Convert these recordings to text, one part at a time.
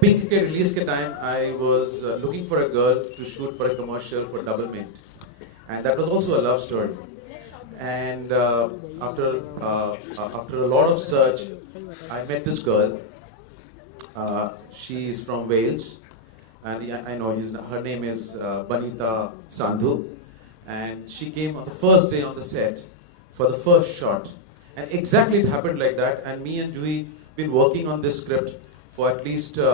Pink के release के time I was looking for a girl to shoot for a commercial for Double Mint, and that was also a love story. And after a lot of search, I met this girl. She is from Wales, and yeah, I know her name is Banita Sandhu, and she came on the first day on the set for the first shot, and exactly it happened like that. And me and Jui been working on this script for at least since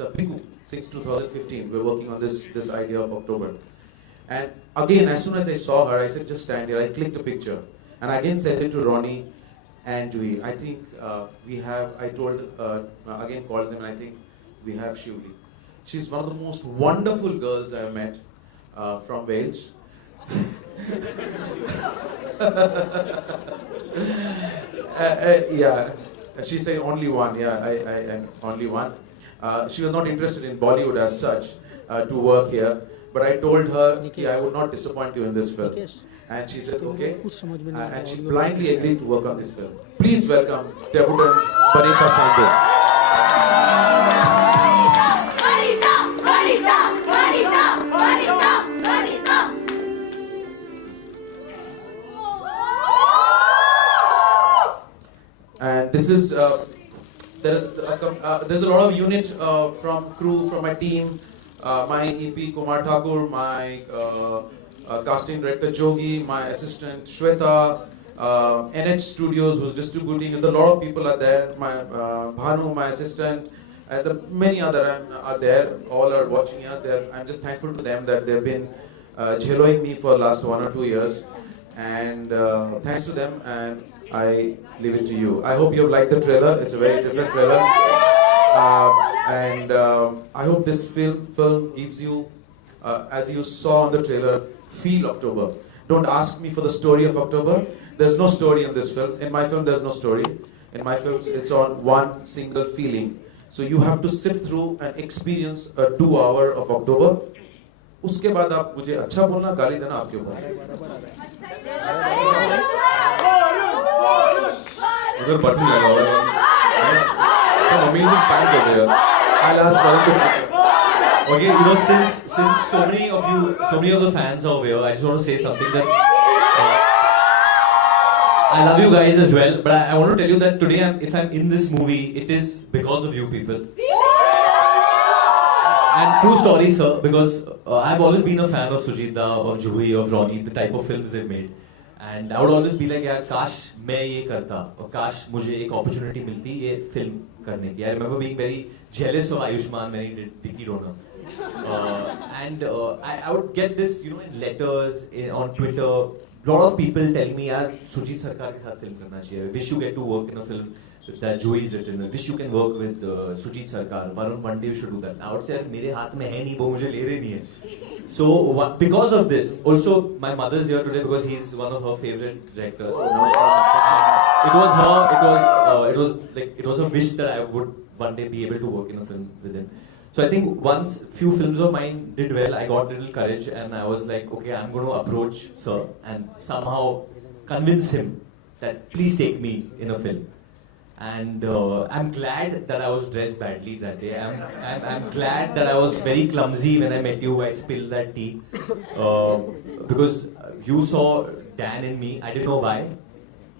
Piku, since 2015. We're working on this idea of October. And again, as soon as I saw her, I said, just stand here. I clicked a picture. And I again sent it to Ronnie and Jui. I think I told, again called them, and I think we have Shivli. She's one of the most wonderful girls I've met from Wales. Yeah, she said only one. Yeah, I am only one. She was not interested in Bollywood as such to work here. But I told her that I would not disappoint you in this film. And she said, okay. And she blindly agreed to work on this film. Please welcome debutant Banita Sandhu. And this is, there's a lot of unit from crew, from my team. My EP Kumar Thakur, my casting director Jogi, my assistant Shweta, NH Studios who's distributing, and a lot of people are there. My Bhanu, my assistant, and many other are there. All are watching here. I'm just thankful to them that they've been jailoing me for the last 1 or 2 years, and thanks to them. And I leave it to you. I hope you have liked the trailer. It's a very different trailer. I hope this film gives you, as you saw on the trailer, feel October. Don't ask me for the story of October. There's no story in this film. In my film, there's no story. In my films, it's on one single feeling. So you have to sit through and experience a 2 hour of October. उसके बाद आप मुझे अच्छा बोलना, गाली देना आपके ऊपर. उधर बटन लगा हुआ है. Some amazing fans over there. I'll ask Varun to speak. Okay, you know, since so many of the fans are over here, I just want to say something that I love you guys as well, but I want to tell you that today, if I'm in this movie, it is because of you people. And true story, sir, because I've always been a fan of Sujita, of Juhi, of Ronnie, the type of films they've made. And I would always be like, यार काश मैं ये करता और काश मुझे एक opportunity मिलती ये film करने की. I remember being very jealous of Ayushmann when he did Vicky Donor. I would get this, you know, in letters, on Twitter. A lot of people telling me, यार सुजीत सरकार के साथ film करना चाहिए. I wish you get to work in a film that Joey's written. I wish you can work with Sujit Sarkar. Varun, one day you should do that. I would say, मेरे हाथ में है नहीं, वो मुझे ले रहे नहीं है. So because of this, also my mother's here today because he's one of her favorite directors. It was a wish that I would one day be able to work in a film with him. So I think once few films of mine did well, I got a little courage and I was like, okay, I'm going to approach sir and somehow convince him that please take me in a film. And I'm glad that I was dressed badly that day. I'm glad that I was very clumsy when I met you. I spilled that tea because you saw Dan in me. I didn't know why,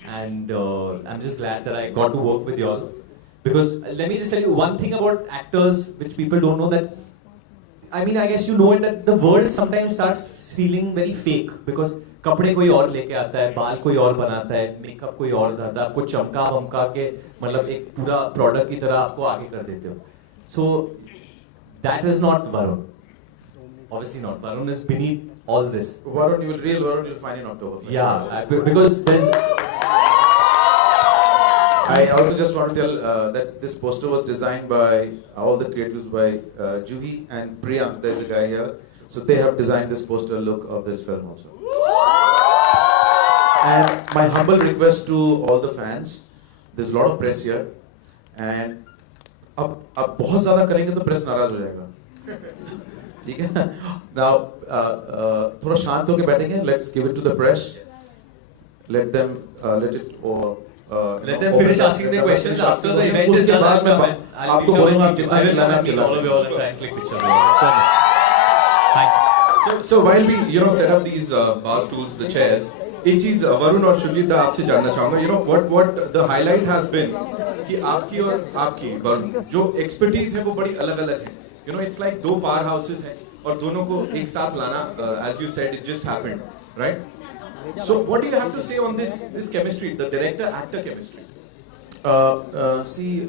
and I'm just glad that I got to work with y'all. Because let me just tell you one thing about actors, which people don't know that. I mean, I guess you know it that the world sometimes starts feeling very fake because कपड़े कोई और लेके आता है, बाल कोई और बनाता है, मेकअप कोई और करता है, आपको चमका वमका के मतलब एक पूरा प्रोडक्ट की तरह आपको आगे कर देते हो. So that is not Varun. Obviously not. Varun is beneath all this. Varun, you'll find in October. Yeah, because there's. I also just want to tell that this poster was designed by all the creatives by Juhi and Priyank. There's a guy here. So they have designed this poster look of this film also. And my humble request to all the fans, there's a lot of press here, and अब बहुत ज़्यादा करेंगे तो press नाराज हो जाएगा, ठीक है? Now थोड़ा शांत होके बैठेंगे. Let's give it to the press. Let it Let them finish asking their questions after the event is उसके done. बाद मैं आपको बोलूँगा आप जितना चिल्लाना आप चिल्ला all of सकते you all and try and click pictures. Promise. Thank you. So while we set up these bar stools, the chairs, एक चीज वरुण और सुजीत दा आपसे जानना चाहूंगा what the highlight has been कि आपकी और आपकी वरुण जो expertise है वो बड़ी अलग अलग है it's like दो power houses हैं और दोनों को एक साथ लाना as you said it just happened right so what do you have to say on this chemistry the director actor chemistry see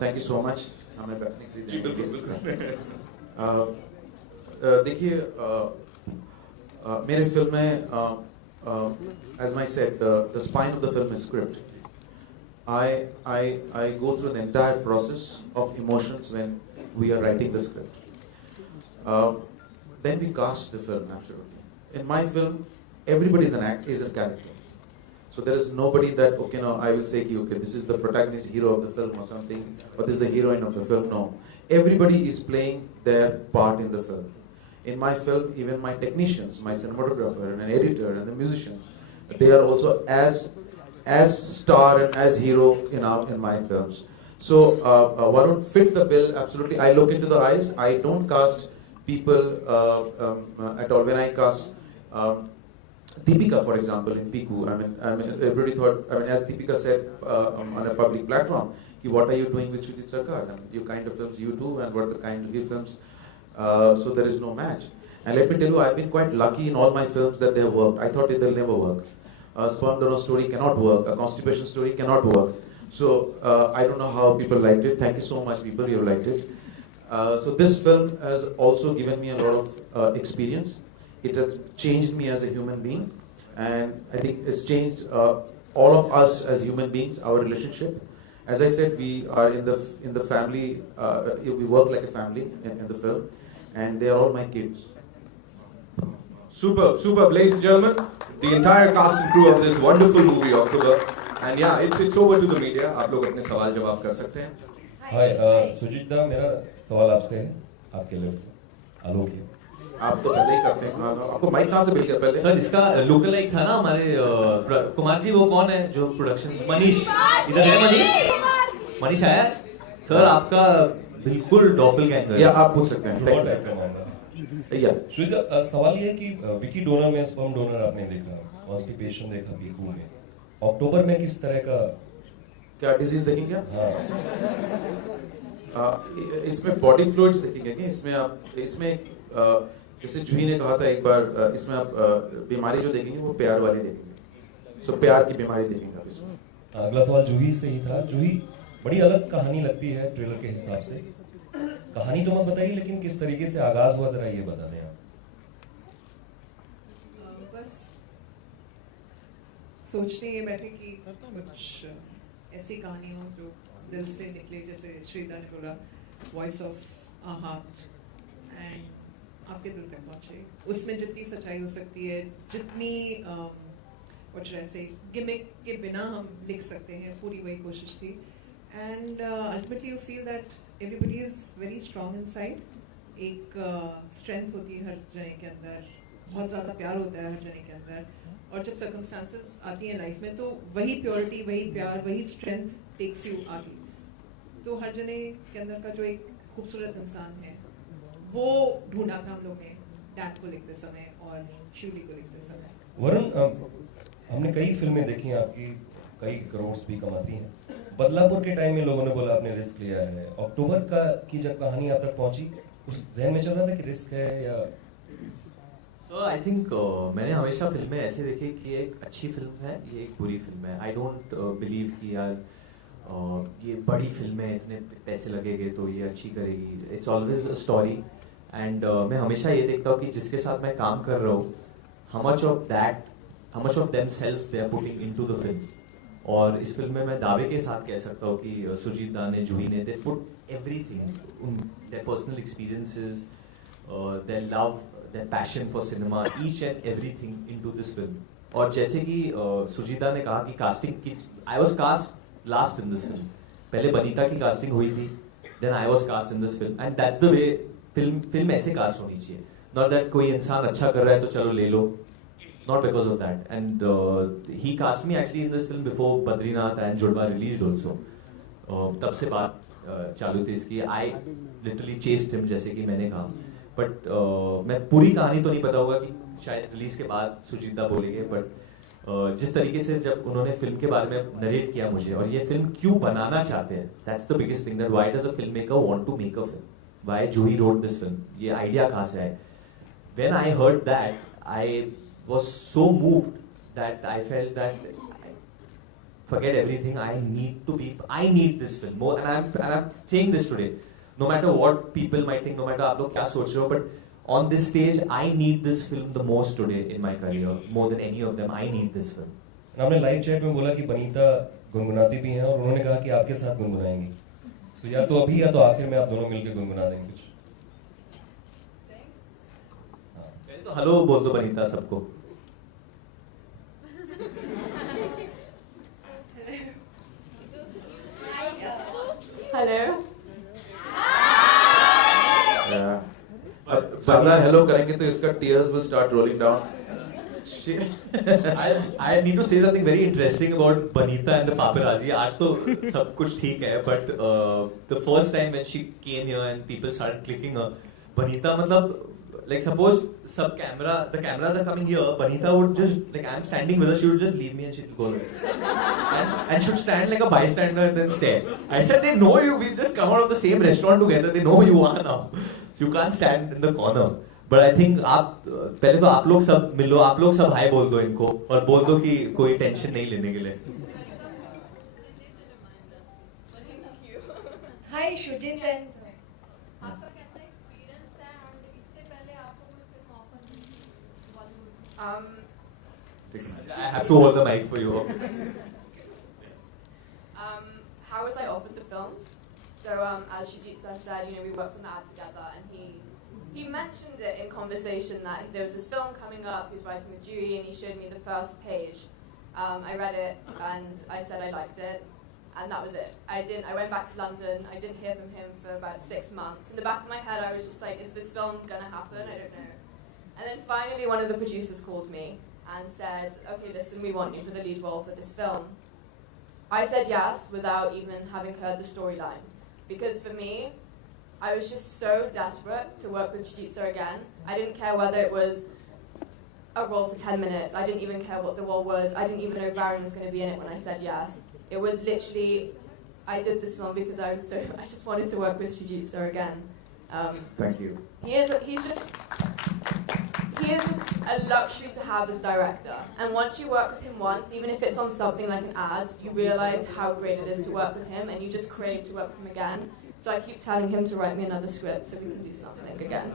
thank you so much हमें बैठने के लिए जी बिल्कुल देखिए मेरे फिल्म में as I said the spine of the film is script I go through the entire process of emotions when we are writing the script then we cast the film absolutely in my film everybody is a character so there is nobody that okay no I will say okay this is the protagonist hero of the film or something or this is the heroine of the film no everybody is playing their part in the film in my film even my technicians my cinematographer and an editor and the musicians they are also as star and as hero in my films so Varun fit the bill absolutely I look into the eyes I don't cast people at all when I cast Deepika, for example, in Piku, I mean, everybody thought, as Deepika said on a public platform, what are you doing with Sujit Sarkar? I mean, you kind of films you do, and what are the kind of films? So there is no match. And let me tell you, I've been quite lucky in all my films that they have worked. I thought they'll never work. A sperm donor story cannot work. A constipation story cannot work. So I don't know how people liked it. Thank you so much, people, you liked it. So this film has also given me a lot of experience. It has changed me as a human being, and I think it's changed all of us as human beings, our relationship. As I said, we are in the family. We work like a family in the film, and they are all my kids. Superb, ladies and gentlemen, the entire cast and crew of this wonderful movie October, and yeah, it's over to the media. आप लोग अपने सवाल जवाब कर सकते हैं. Hi, Sujit दा मेरा सवाल आपसे है आपके लिए आलोक है. आप तो पहले ही करते हैं आपको माइक कहाँ से मिल गया पहले सर इसका लोकल लाइक था ना हमारे कुमार जी वो कौन है जो प्रोडक्शन मनीष इधर है मनीष आया सर आपका बिल्कुल डॉपलगैंगर या आप पूछ सकते हैं रोबोट टाइप का मामला या सुजीत दा सवाल ये है कि विकी डोनर में स्पर्म डोनर आपने देखा कॉन्स्टिपेशन देखा पीकू में अक्टूबर में किस तरह का क्या डिजीज देखेंगे हाँ इसमें बॉडी फ्लूइड्स देखेंगे क्या इसमें आप इसमें जैसे जूही ने कहा था एक बार इसमें आप बीमारी जो देखेंगे वो प्यार वाली देखेंगे सो प्यार की बीमारी देखेंगे आप इसमें अगला सवाल जूही से ही था जूही बड़ी अलग कहानी लगती है ट्रेलर के हिसाब से कहानी तो मत बताइए लेकिन किस तरीके से आगाज हुआ जरा ये बता दें आप बस सोचने ये बैठे कि कुछ ऐसी कहानी हो जो दिल से निकले जैसे श्रीदा ने बोला voice of a heart and आपके दिल पे पहुंचे उसमें जितनी सच्चाई हो सकती है जितनी कुछ ऐसे गिमिक के बिना हम लिख सकते हैं पूरी वही कोशिश थी and ultimately you feel that everybody is very strong inside एक स्ट्रेंथ होती है हर जने के अंदर बहुत ज़्यादा प्यार होता है हर जने के अंदर और जब सर्कमस्टांसेस आती हैं लाइफ में तो वही प्योरिटी वही प्यार वही स्ट्रेंथ टेक्स यू आगे तो हर जने के अंदर का जो एक खूबसूरत इंसान है वो ढूंढा था हम लोग ने डैड को लिखते समय और शिवली को लिखते समय वरुण हमने कई फिल्में देखी हैं आपकी कई करोड़ भी कमाती हैं बदलापुर के टाइम में लोगों ने बोला आपने रिस्क लिया है अक्टूबर का की जब कहानी आप तक पहुंची उस जहन में चल रहा था कि रिस्क है या सो आई थिंक मैंने हमेशा फिल्में ऐसे देखी कि ये एक अच्छी फिल्म है ये एक बुरी फिल्म है आई डोंट बिलीव कि यार ये बड़ी फिल्म है इतने पैसे लगेंगे तो ये अच्छी करेगी it's always a story and मैं हमेशा ये देखता हूँ कि जिसके साथ मैं काम कर रहा हूँ how much of themselves they are putting into the film और इस फिल्म में मैं दावे के साथ कह सकता हूँ कि सुजीत दा ने जूही ने they put everything their personal experiences their love their passion for cinema each and everything into this film और जैसे कि सुजीत दा ने कहा कि कास्टिंग की I was cast last in this film पहले बनीता की कास्टिंग हुई थी then I was cast in this film and that's the way film ऐसे कास्ट होनी चाहिए नॉट दैट कोई इंसान अच्छा कर रहा है तो चलो ले लो not because of that. And he cast me actually in this film before Badrinath and Jodwa released also. तब से बात चालू थी इसकी. I literally chased him जैसे कि मैंने कहा. But मैं पूरी कहानी तो नहीं पता होगा कि शायद रिलीज के बाद सुजीता बोलेंगे. But जिस तरीके से जब उन्होंने फिल्म के बारे में नरेट किया मुझे और ये फिल्म क्यों बनाना चाहते हैं, that's the biggest thing, that why does a filmmaker want to make a film? Why Juhi wrote this film? ये आइडिया कहाँ से आया? When I heard that, I was so moved that I felt that forget everything. I need this film more, and I'm saying this today. No matter what people might think, no matter आप लोग क्या सोच रहे हो, but on this stage, I need this film the most today in my career, more than any of them. I need this film. आपने live chat में बोला कि बनीता गुनगुनाती भी हैं और उन्होंने कहा कि आपके साथ गुनगुनाएंगी. तो या तो अभी या तो आखिर में आप दोनों मिलकर गुनगुना देंगे कुछ. पहले तो हेलो बोल दो बनीता सबको. Hello. Yeah. अब ज्यादा हेलो करेंगे तो इसका tears will start rolling down. I need to say something very interesting about Banita and the paparazzi. आज तो सब कुछ ठीक है, but the first time when she came here and people started clicking her, Banita मतलब like suppose the cameras are coming here, Banita would just like I'm standing with her, she would just leave me and she'd go away. and should stand like a bystander and then stare. I said they know you, we've just come out of the same restaurant together, they know who you are now. You can't stand in the corner. But I think आप पहले तो आप लोग सब मिलो, आप लोग सब हाय बोल दो इनको और बोल दो कि कोई टेंशन नहीं लेने के लिए. Hi, Shujit and आपका कैसा एक्सपीरियंस है और इससे पहले आपको कोई फिल्म ऑफर की थी Bollywood? I have to hold the mic for you. How was I offered the film? So as Shujit said, we worked on the ad together, and he mentioned it in conversation that there was this film coming up. He was writing with Juhi, and he showed me the first page. I read it, and I said I liked it, and that was it. I went back to London. I didn't hear from him for about 6 months. In the back of my head, I was just like, is this film gonna happen? I don't know. And then finally, one of the producers called me and said, okay, listen, we want you for the lead role for this film. I said yes without even having heard the storyline. Because for me, I was just so desperate to work with Jiu-Jitsu again. I didn't care whether it was a role for 10 minutes. I didn't even care what the role was. I didn't even know Varun was going to be in it when I said yes. It was literally, I did this film because I just wanted to work with Jiu-Jitsu again. Thank you. He is just a luxury to have as director. And once you work with him once, even if it's on something like an ad, you realize how great it is to work with him, and you just crave to work with him again. So I keep telling him to write me another script so we can do something again.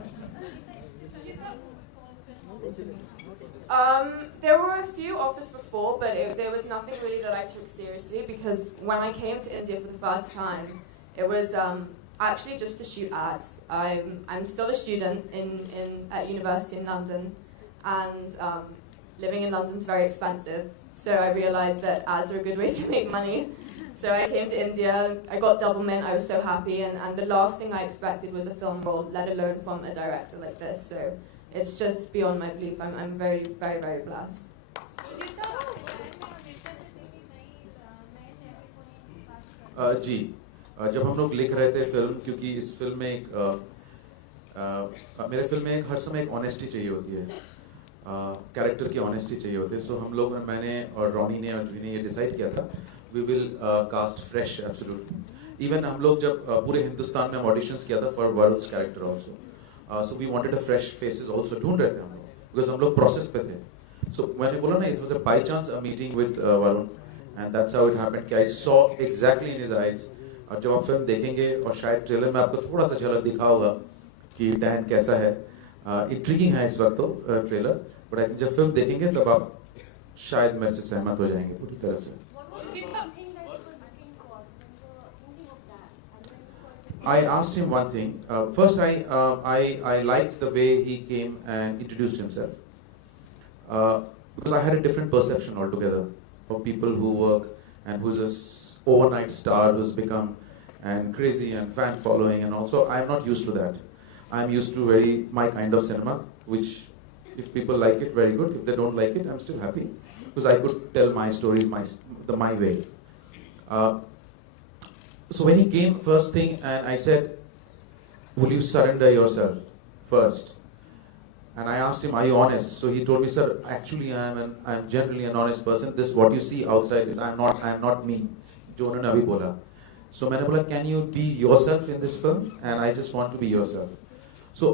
There were a few offers before, but there was nothing really that I took seriously, because when I came to India for the first time, it was actually just to shoot ads. I'm still a student at university in London, and living in London is very expensive. So I realized that ads are a good way to make money. So I came to India, I got double mint, I was so happy, and the last thing I expected was a film role, let alone from a director like this. So it's just beyond my belief. I'm very, very, very blessed. जी जब हम लोग लिख रहे थे film, क्योंकि इस film में मेरे फिल्म में हर समय एक ऑनेस्टी चाहिए होती है, कैरेक्टर की ऑनेस्टी चाहिए होती है. सो हम लोग, मैंने और रॉनी ने और जूही ने ये डिसाइड किया था, we will cast fresh absolutely. Even हम लोग जब पूरे हिंदुस्तान में ऑडिशंस किया था for Varun's character also, so we wanted a fresh faces also, ढूंढ रहे थे हम लोग, बिकॉज हम लोग प्रोसेस पे थे. सो मैंने बोला ना, it was a by chance a meeting with Varun, and that's how it happened कि I saw exactly in his eyes. और जब आप फिल्म देखेंगे, और शायद ट्रेलर में आपको थोड़ा सा झलक दिखा होगा कि डैन कैसा है, इंट्रिगिंग है इस वक्त तो ट्रेलर, बट जब फिल्म देखेंगे तब आप शायद मेरे से सहमत हो जाएंगे पूरी तरह से. I asked him one thing. First, I liked the way he came and introduced himself, because I had a different perception altogether of people who work and who's a overnight star who's become and crazy and fan following, and also I'm not used to that. I'm used to very my kind of cinema, which If people like it, very good. If they don't like it, I'm still happy because I could tell my stories my way. So when he came first thing, and I said, "Will you surrender yourself first?" And I asked him, "Are you honest?" So he told me, "Sir, actually I'm generally an honest person. This what you see outside is I'm not me." जो उन्होंने अभी बोला. So मैंने बोला, "Can you be yourself in this film?" And I just want to be yourself. So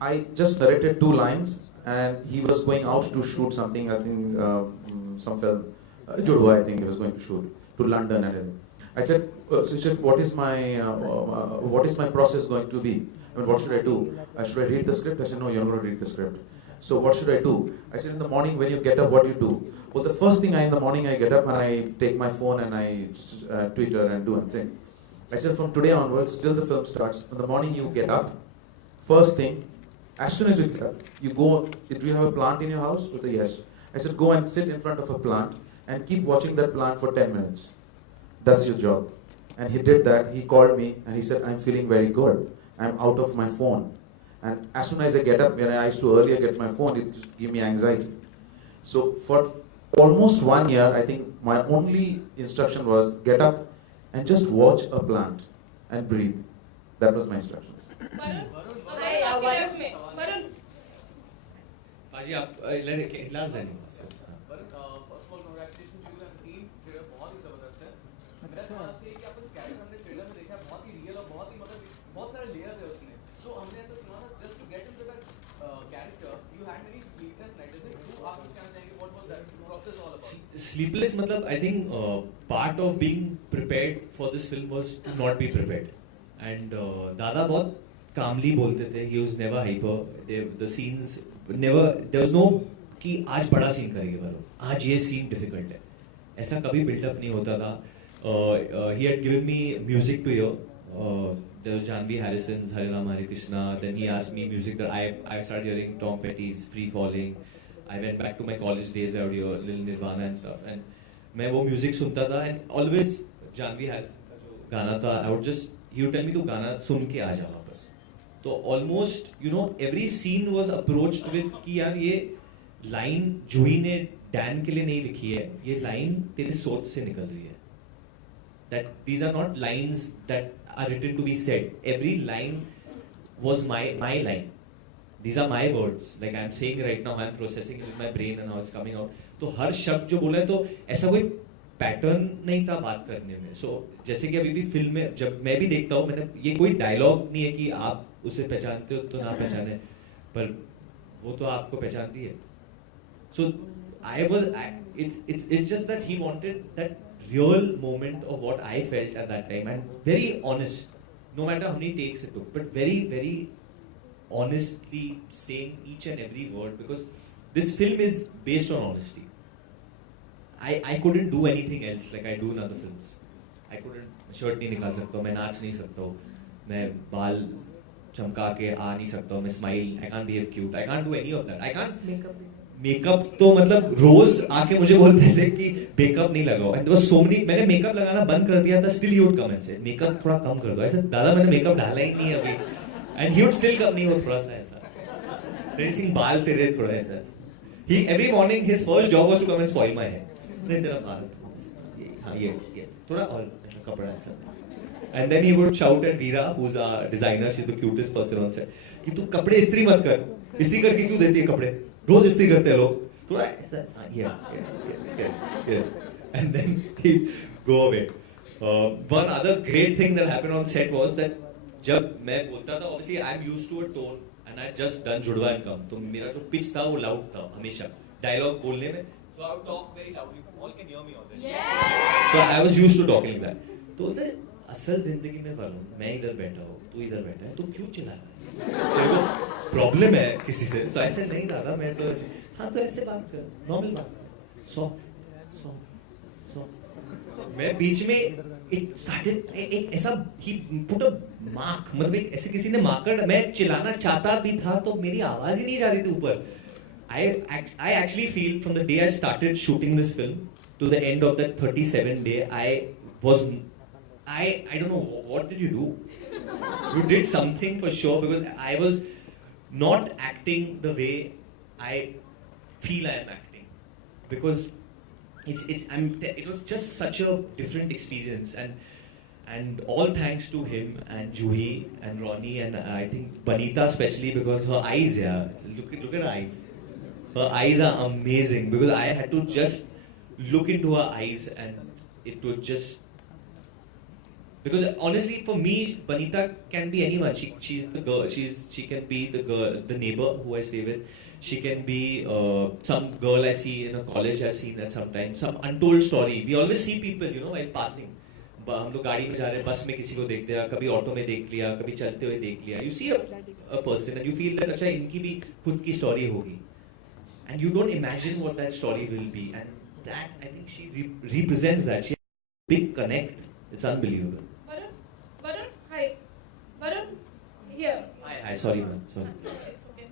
I just narrated 2 lines, and he was going out to shoot something. I think some film, Judwa. I think he was going to shoot to London and everything. I said, "Srichard, what is my process going to be? I mean, what should I do? Should I read the script?" I said, "No, you're not going to read the script." "So what should I do?" I said, "In the morning when you get up, what do you do?" "Well, the first thing in the morning I get up and I take my phone and I Twitter and do and thing." I said, "From today onwards, till the film starts, in the morning you get up, first thing, as soon as you get up, you go, do you have a plant in your house?" He said, "Yes." I said, "Go and sit in front of a plant and keep watching that plant for 10 minutes. That's your job." And he did that. He called me and he said, "I'm feeling very good. I'm out of my phone. And as soon as I get up, when I used to earlier get my phone, it just give me anxiety." So for almost 1 year, I think my only instruction was get up and just watch a plant and breathe. That was my instructions. पाजी आप last देनी first of all congratulation to you and team. Trailer बहुत ही जबरदस्त है. मेरा सवाल आपसे ये कि आपको कैरेक्टर हमने ट्रेलर में देखा बहुत ही रियल और बहुत ही मतलब बहुत सारे लेयर्स है उसमें. सो हमने ऐसा सुना था just to get into that character you had many sleepless nights. Is it true? आप कुछ कहना चाहेंगे what was that process all about? Sleepless मतलब I think part of being prepared for this film was to not be prepared. And दादा बहुत calmly बोलते थे. He was never hyper. The scenes never, there was no कि आज बड़ा scene करेंगे वरुण, आज ये सीन डिफिकल्ट है, ऐसा कभी बिल्डअप नहीं होता था. He had given me music to hear. There was Janvi Harrison's Hare Rama Hare Krishna. Then he asked me music that I started hearing Tom Petty's Free Falling. I went back to my college days. I would hear Lil Nirvana and stuff. And मैं वो music सुनता था. And always Janvi Harrison का जो गाना था, I would just, he would tell me तू गाना सुन के आ जा वापस. तो almost you know every scene was approached with कि यार ये लाइन जूही ने डैन के लिए नहीं लिखी है, ये लाइन तेरी सोच से निकल रही है. That these are not lines that are written to be said. Every line was my line. These are my words. Like I'm saying right now, I'm processing it with my brain and how it's coming out. तो हर शब्द जो बोला है तो ऐसा कोई pattern नहीं था बात करने में. So जैसे कि अभी भी फिल्म में जब मैं भी देखता हूँ, मैंने ये कोई डायलॉग नहीं है कि आप उसे पहचानते हो तो ना पहचाने, पर वो तो आपको पहचानती है. So it's just that he wanted that real moment of what I felt at that time, and very honest, no matter how many takes it took, but very, very honestly saying each and every word, because this film is based on honesty. I couldn't do anything else like I do in other films. I couldn't shirt नहीं निकाल सकता हूँ, मैं नाच नहीं सकता हूँ, मैं बाल चमका के आ नहीं सकता हूँ, मैं smile, I can't behave cute, I can't do any of that. I can't makeup तो मतलब रोज आके मुझे बोलते थे कि मेकअप नहीं लगाओ. And there was so many, मैंने मेकअप लगाना बंद कर दिया था, still he would come and say makeup थोड़ा कम कर दो. ऐसे दादा मैंने मेकअप डाला ही नहीं है अभी, and he would still come, नहीं वो थोड़ा सा ऐसा तेरे सिंह बाल तेरे थोड़ा ऐसा. He every morning his first job was to come and spoil my hair. नहीं तेरा बाल हां ये थोड़ा और कपड़ा ऐसा. And then he would shout at Veera who is a designer, she is the cutest person on set, कि तू कपड़े इस्त्री मत कर, इस्त्री करके क्यों देती है कपड़े, रोज इस्त्री करते हैं लोग, थोड़ा ऐसा ये. And then he go away. One other great thing that happened on set was that जब मैं बोलता था, obviously I am used to a tone and I just done Judwaa and come, तो मेरा जो पिच था वो लाउड था हमेशा डायलॉग बोलने में. So I would talk very loudly, all can hear me all that. So I was used to talking like that. तो असल जिंदगी में वरुण, मैं इधर बैठा हूँ, तू इधर बैठा है, तो क्यों चिल्ला रहा है, देखो प्रॉब्लम है किसी से. तो ऐसे नहीं दादा, मैं तो हाँ तो ऐसे बात कर, नॉर्मल बात कर, सो मैं बीच में इट स्टार्टेड एक ऐसा ही पुट अ मार्क, मतलब एक ऐसे किसी ने मार्कर, मैं चिल्लाना चाहता भी था तो मेरी आवाज ही नहीं जा रही थी ऊपर. I actually feel from the day I started shooting this film to the end of that 37 day, I don't know, what did you do? You did something for sure, because I was not acting the way I feel I am acting, because it was just such a different experience, and all thanks to him and Juhi and Ronnie and I think Banita especially, because her eyes, yeah, look at her eyes. Her eyes are amazing, because I had to just look into her eyes and it would just, because honestly for me Banita can be anyone. She's the girl. She can be the girl, the neighbor who I stay with. She can be some girl I see in a college. I've seen that sometimes. Some untold story. We always see people, while passing. हम लोग गाड़ी में जा रहे हैं, बस में किसी को देख लिया, कभी ऑटो में देख लिया, कभी चलते हुए देख लिया. You see a person and you feel that अच्छा इनकी भी खुद की story होगी, and you don't imagine what that story will be, and that I think she represents that. She has a big connect. It's unbelievable. Varun, hi. Varun, here. Hi, sorry ma'am, sorry. It's okay.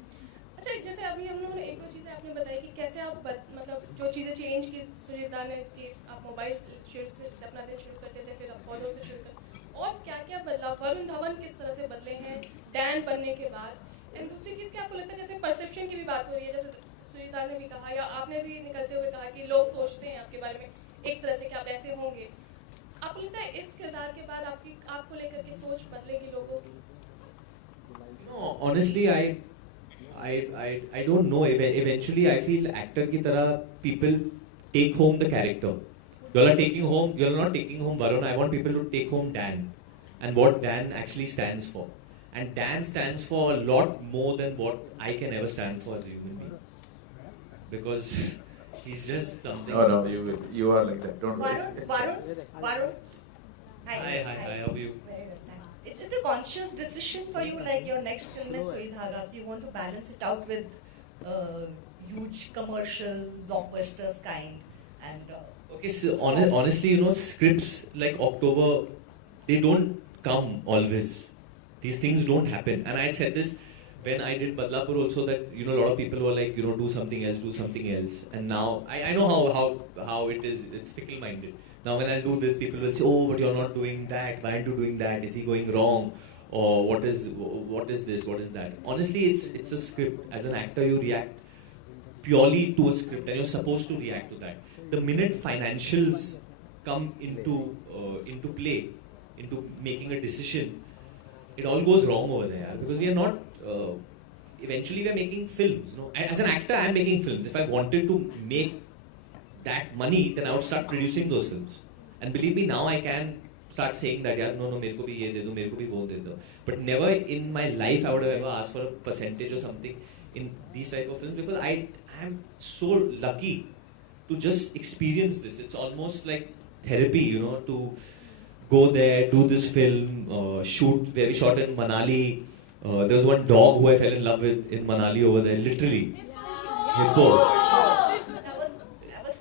अच्छा, जैसे अभी हम लोगों ने एक दो चीजें आपने बताई कि कैसे आप मतलब जो चीजें चेंज की सुनीता ने कि आप मोबाइल से अपना दिन शुरू करते थे, फिर आप फॉलो से शुरू कर, और क्या क्या बदलाव वरुण धवन किस तरह से बदले हैं डैन बनने के बाद. एंड दूसरी चीज क्या आपको लगता है, जैसे परसेप्शन की भी बात हो रही है, जैसे सुनीता ने भी कहा या आपने भी निकलते हुए कहा कि लोग सोचते हैं आपके बारे में एक तरह से कि आप ऐसे होंगे. आपको लगता है इस किरदार के बाद आपको लेकर के सोच बदलेगी लोगों की? Honestly, I don't know. Eventually, I feel actor की तरह people take home the character. You're not taking home Varun. I want people to take home Dan, and what Dan actually stands for. And Dan stands for a lot more than what I can ever stand for as a human being. Because he's just something. No, you are like that. Don't worry. Varun. Hi, how are you? Very good, thanks. Is it a conscious decision for you, like your next film is Sui Dhaga, so you want to balance it out with huge commercial blockbusters kind, and Okay, so honestly, scripts like October, they don't come always. These things don't happen. And I said this when I did Badlapur also, that a lot of people were like, do something else. And now I know how it is. It's fickle-minded. Now when I do this, people will say, oh, but you're not doing that. Why aren't you doing that? Is he going wrong? Or what is this? What is that? Honestly, it's a script. As an actor, you react purely to a script, and you're supposed to react to that. The minute financials come into play, into making a decision, it all goes wrong over there, because we are not. Eventually, we are making films. As an actor, I am making films. If I wanted to make that money, then I would start producing those films. And believe me, now I can start saying that, no, मेरे को भी ये दे दो, मेरे को भी वो दे दो. But never in my life I would have ever asked for a percentage or something in these type of films, because I am so lucky to just experience this. It's almost like therapy, to go there, do this film, shoot. We shot in Manali. There was one dog who I fell in love with in Manali over there, literally. Hippo. I was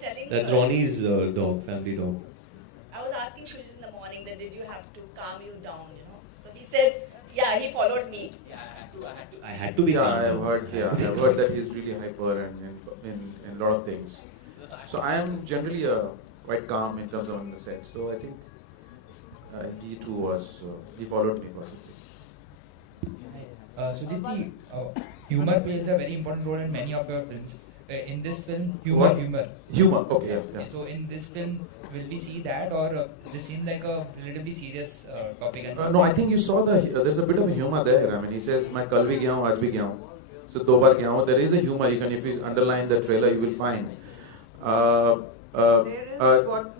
telling. That's Ronnie's dog, family dog. I was asking Shujit in the morning that did you have to calm you down, So he said, yeah, he followed me. Yeah, I had to be. Yeah, calm. I've heard that he's really hyper and in a lot of things. So I am generally quite calm in terms of the set. So I think he too was. He followed me possibly. Sujit, humor plays a very important role in many of your films. In this film, What? humor. Okay, yeah. So in this film, will we see that, or this seems like a relatively serious topic? No, I think you saw there's a bit of humor there. I mean, he says, "मैं कल भी गया हूँ, आज भी गया हूँ." So दो बार गया हूँ. There is a humor. If you underline the trailer, you will find.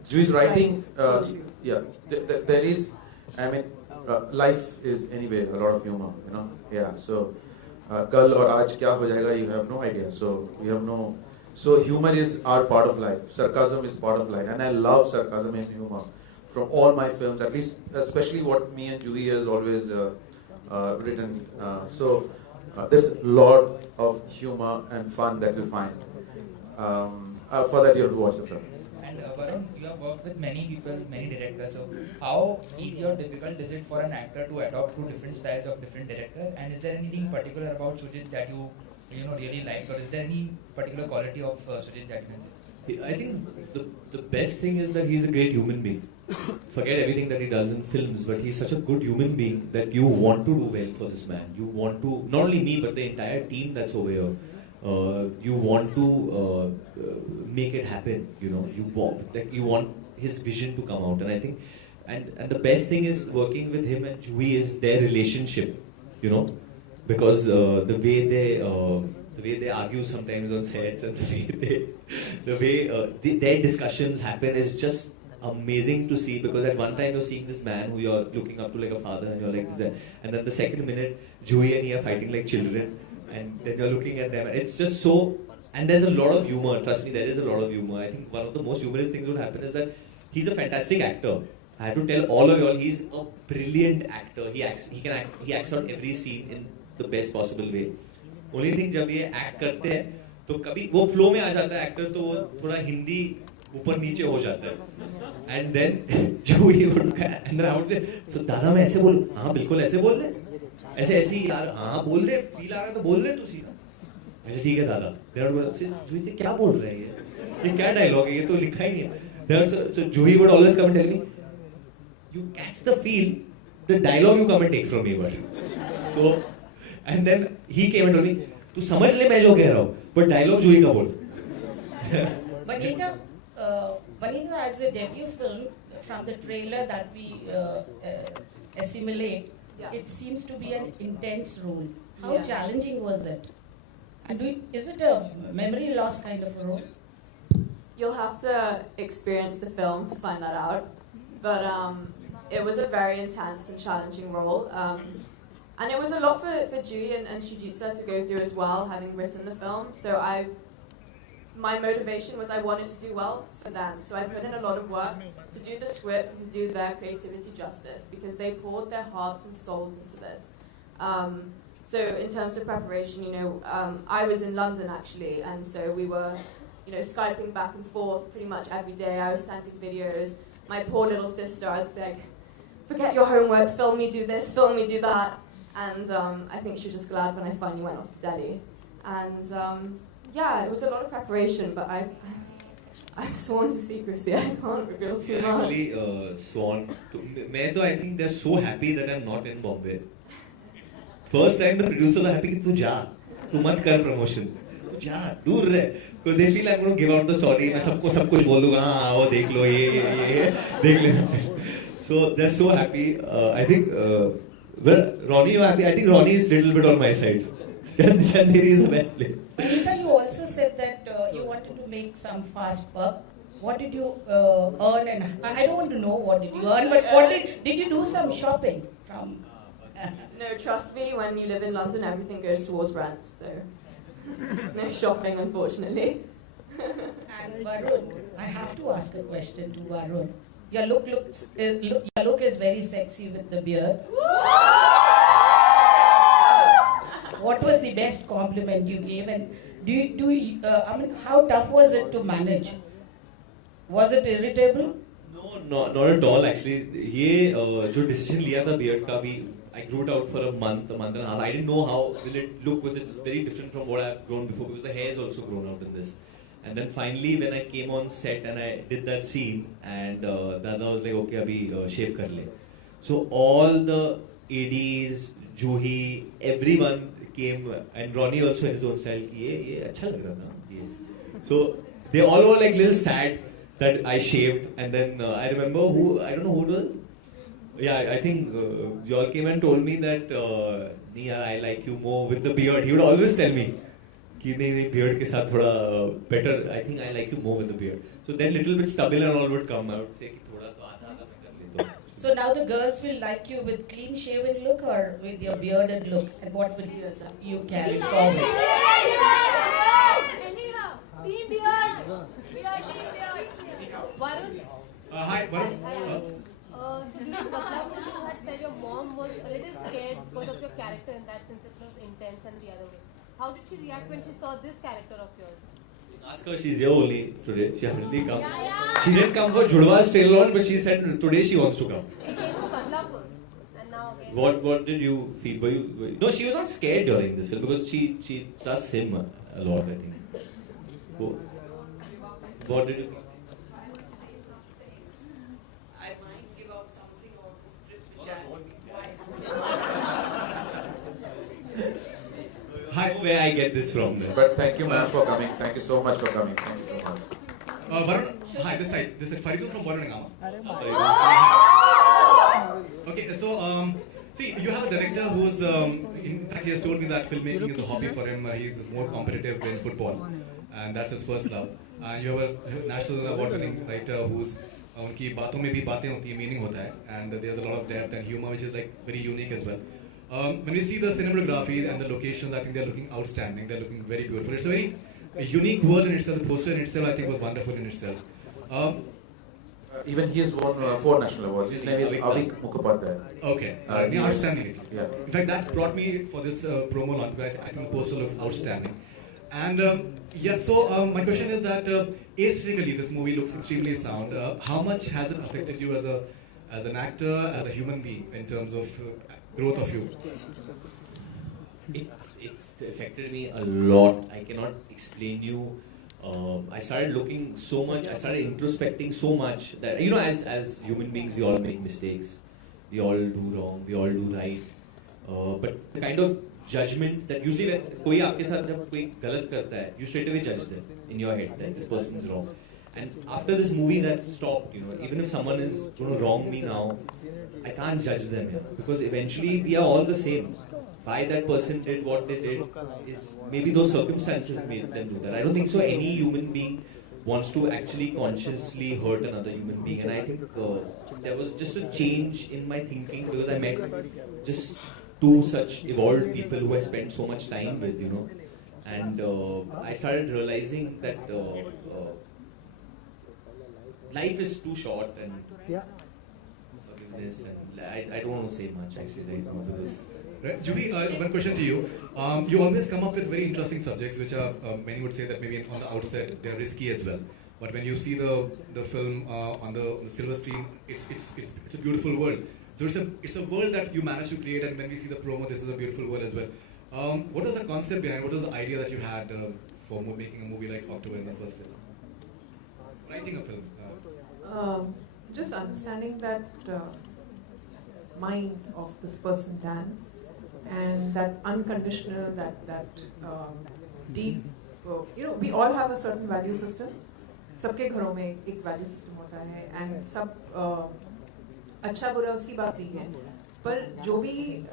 Jui's writing. There is. I mean, life is anyway a lot of humor. Yeah. So कल और आज क्या हो जाएगा? You have no idea. So you have no. So humor is our part of life. Sarcasm is part of life, and I love sarcasm and humor from all my films. At least, especially what me and Juhi has always written. So there's a lot of humor and fun that you'll find. For that, you have to watch the film. And Varun, you have worked with many people, many directors. So how easy or difficult is it for an actor to adopt to different styles of different directors? And is there anything particular about Sujit that you really like, or is there any particular quality of Sujit that you can say? I think the best thing is that he's a great human being. Forget everything that he does in films, but he's such a good human being that you want to do well for this man. You want to, not only me, but the entire team that's over here. you want to make it happen. You know, you want his vision to come out, and I think, and the best thing is working with him and Juhi is their relationship. You know, because the way they argue sometimes on sets and the way their discussions happen is just amazing to see, because at one time you're seeing this man who you're looking up to like a father and you're like this, and then the second minute Juhi and he are fighting like children, and then you're looking at them and it's just so, and there's a lot of humor, trust me, there is a lot of humor. I think one of the most humorous things that will happen is that he's a fantastic actor. I have to tell all of y'all, he's a brilliant actor. He acts out every scene in the best possible way. Only thing, जब ये act करते हैं तो कभी वो flow में आ जाता है actor, तो वो थोड़ा हिंदी ऊपर नीचे हो जाता है, and then Juhi would, and then I would say, so दादा मैं ऐसे बोलूँ, हाँ बिल्कुल ऐसे बोल दे, ऐसे ऐसे ही यार, हाँ बोल दे, feel आ रहा है तो बोल दे तू सीधा, मैंने ठीक है दादा, then I would say, Juhi से क्या बोल रहे हैं ये क्या dialogue है, ये तो लिखा ही नहीं है. So Juhi would always come and tell me, you catch the feel, the dialogue you come and take from me, but so, and then he came and told me, तू समझ ले मैं जो कह रहा हूँ, but dialogue Juhi का बोल. Vanita, as a debut film, from the trailer that we assimilate, it seems to be an intense role. How challenging was it? And is it a memory loss kind of a role? You'll have to experience the film to find that out. But it was a very intense and challenging role. And it was a lot for Juhi and Shujitsa to go through as well, having written the film. So my motivation was I wanted to do well for them. So I put in a lot of work to do the script, to do their creativity justice, because they poured their hearts and souls into this. So in terms of preparation, I was in London actually, and so we were, Skyping back and forth pretty much every day. I was sending videos. My poor little sister, I was like, forget your homework, film me do this, film me do that. And I think she was just glad when I finally went off to Delhi. And it was a lot of preparation, but I've sworn to secrecy. I can't reveal too much. Actually, sworn to. I think they're so happy that I'm not in Bombay. First time the producers are happy कि तू जा, तू मत कर promotion, तू जा, दूर रह. Because they feel I'm going to give out the story. मैं सबको सब कुछ बोल दूँगा, हाँ वो देख लो ये देख ले. So they're so happy. I think Ronnie, you're happy. I think Ronnie is a little bit on my side. Chanderi is the best place. Vanita, you also said that you wanted to make some fast buck. What did you earn? And I don't want to know what did you earn, but what did you do some shopping from? No, trust me, when you live in London, everything goes towards rent. So no shopping, unfortunately. And Varun, I have to ask a question to Varun. Your look is very sexy with the beard. What was the best compliment you gave, and how tough was it to manage? Was it irritable? No, not at all. Actually, ये जो decision लिया था beard का भी, I grew it out for a month and a half. I didn't know how will it look, but it's very different from what I've grown before, because the hair is also grown out in this. And then finally, when I came on set and I did that scene, and Dada was like, okay, abhi shave kar le. So all the ADs, Juhi, everyone came, and Ronnie also in his own style, ye acha lag raha tha. So they all were like little sad that I shaved, and then I remember I don't know who it was. Yeah, I think you all came and told me that I like you more with the beard. He would always tell me कि नहीं beard के साथ थोड़ा better. I think I like you more with the beard. So then little bit stubble and all would come. I would say कि थोड़ा तो आधा मैं कर लेता हूँ. So now the girls will like you with clean shaven look or with your bearded look, and what will you carry forward? Team beard. Varun. Hi, Varun. So during Badlapur, you had said your mom was a little scared because of your character in that, since it was intense and the other way. How did she react when she saw this character of yours? Ask her, she's here only today. She hardly come. She didn't come for Judwa's tail on, but she said today she wants to come. She came for Badlapur, and now again. What did you feel? Were you no, she was not scared during this film because she trusts him a lot, I think. What did you think? I might give out something of the script which Hi, know where I get this from. Then. But thank you, ma'am, for coming. Thank you so much for coming. Thank you so much. Varun, hi, this side. Faridul from Varunangama. Okay, so see, you have a director who's, in fact, he has told me that filmmaking is a hobby for him. He's more competitive in football, and that's his first love. And you have a national award-winning writer who's उनकी बातों में भी बातें होती हैं, meaning होता है, and there's a lot of depth and humor which is like very unique as well. When we see the cinematography and the locations, I think they're looking outstanding. They're looking very beautiful. It's a very unique world in itself. The poster in itself, I think, was wonderful in itself. Even he has won 4 national awards. His name is Avik Mukhopadhyay. Okay, outstanding. Yeah. In fact, that brought me for this promo launch. I think the poster looks outstanding. And so my question is that aesthetically, this movie looks extremely sound. How much has it affected you as an actor, as a human being, in terms of growth of you? It's affected me a lot. I cannot explain you. I started looking so much. I started introspecting so much that as human beings, we all make mistakes. We all do wrong. We all do right. But the kind of judgment that usually when कोई आपके साथ जब कोई गलत करता है, you straight away judge them in your head that this person is wrong. And after this movie, that stopped. Even if someone is going to wrong me now, I can't judge them because eventually we are all the same. Why that person did what they did is maybe those circumstances made them do that. I don't think so. Any human being wants to actually consciously hurt another human being, and I think there was just a change in my thinking because I met just 2 such evolved people who I spent so much time with, and I started realizing that life is too short and forgiveness, and I don't want to say much actually right now because. Right. Juby, one question to you. You always come up with very interesting subjects, which are many would say that maybe on the outset they're risky as well. But when you see the film on the silver screen, it's a beautiful world. So it's a world that you managed to create, and when we see the promo, this is a beautiful world as well. What was the concept behind? What was the idea that you had for making a movie like October in the first place? Writing a film. Just understanding that mind of this person, Dan, and that unconditional, that deep, we all have a certain value system. सबके घरों में एक value system होता है, and सब अच्छा बुरा उसकी बात नहीं है, पर जो भी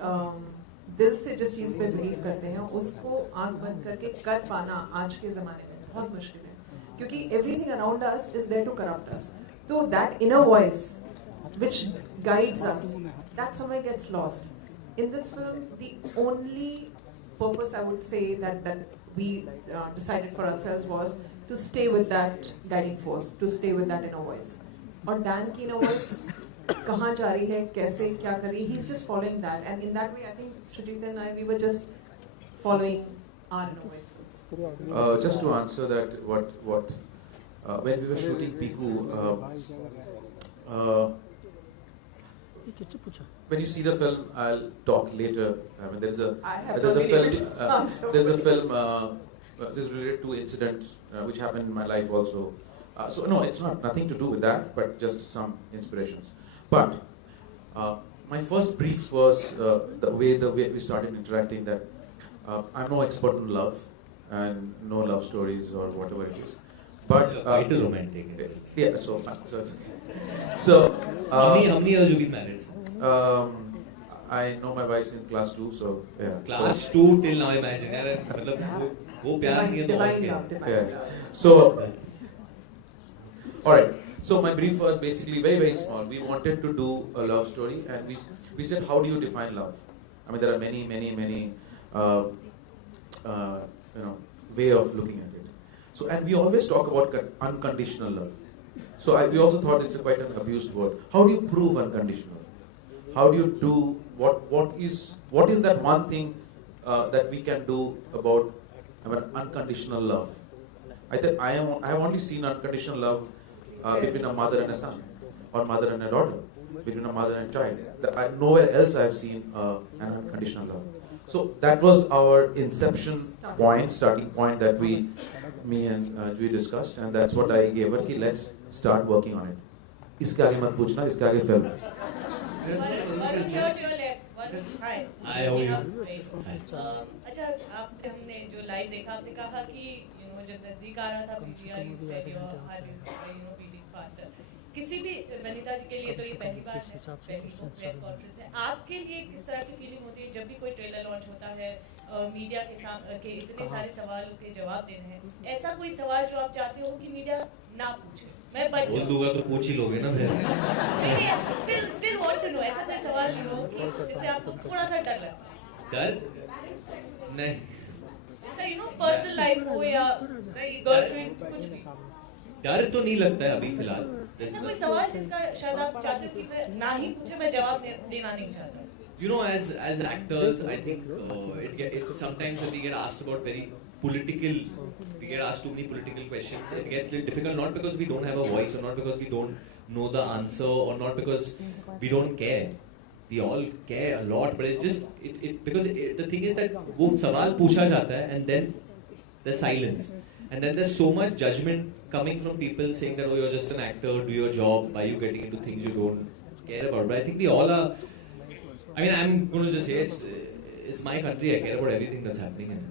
दिल से जिस चीज़ पे बिलीव करते हैं उसको आंख बंद करके कर पाना आज के ज़माने में बहुत मुश्किल है, क्योंकि everything around us is there to corrupt us. So that inner voice which guides us, that somewhere gets lost. In this film, the only purpose I would say that we decided for ourselves was to stay with that guiding force, to stay with that inner voice. और Dan की inner voice कहाँ जा रही है, कैसे क्या कर रही है, he's just following that, and in that way I think Shujita and I, we were just following our inner voices. Just to answer that, what when we were shooting Piku, when you see the film, I'll talk later. I mean, there's a film. This is related to incident which happened in my life also. So no, it's nothing to do with that, but just some inspirations. But my first brief was the way we started interacting. That I'm no expert in love and no love stories or whatever it is. But quite a romantic. Yeah. So how many years you been married? I know my wife's in class 2, so yeah. Class 2 till now, imagine. मतलब वो प्यार नहीं है तो और क्या? Yeah. So, all right. So my brief was basically very, very small. We wanted to do a love story, and we said, how do you define love? I mean, there are many way of looking at it. So, and we always talk about unconditional love. So we also thought it's quite an abused word. How do you prove unconditional? How do you do what is that one thing that we can do about unconditional love? I think I have only seen unconditional love between a mother and a son, or mother and a daughter, between a mother and a child. Nowhere else I have seen an unconditional love. So that was our inception point, starting point that me and Juhi discussed, and that's what I gave her. Ki let's start working on it. इसके आगे मत पूछना, इसके आगे film. One here to your left. Hi Hi, how are you? अच्छा आपने हमने जो लाइव देखा आपने कहा कि जब नजदीक आ रहा था PVR you said your heart is beating faster किसी भी वनिता जी के लिए तो ये पहली बार है पहली प्रेस कॉन्फ्रेंस है आपके लिए किस तरह की फीलिंग होती है जब भी कोई ट्रेलर लॉन्च होता है मीडिया के सामने के इतने सारे सवालों के जवाब देने हैं ऐसा कोई सवाल जो आप चाहते हो कि मीडिया ना पूछे मैं बोल दूंगा तो पूछ ही लोगे ना फिर। still want to know ऐसा कोई सवाल भी हो कि जिससे आपको थोड़ा सा डर लगता है डर नहीं ऐसा पर्सनल लाइफ हो या गर्लफ्रेंड कुछ भी डर तो नहीं लगता है अभी फिलहाल। ऐसा कोई सवाल जिसका शायद आप चाहते हो कि मैं ना ही पूछे मैं जवाब देना नहीं चाहता You know, as actors, I think it sometimes when we get asked about we get asked too many political questions. It gets a little difficult, not because we don't have a voice, or not because we don't know the answer, or not because we don't care. We all care a lot, but it's just because the thing is that वो सवाल पूछा जाता है, and then there's silence, and then there's so much judgment coming from people saying that, oh, you're just an actor, do your job, why are you getting into things you don't care about? But I think we all are. I mean, I'm going to just say it's my country. I care about everything that's happening in it.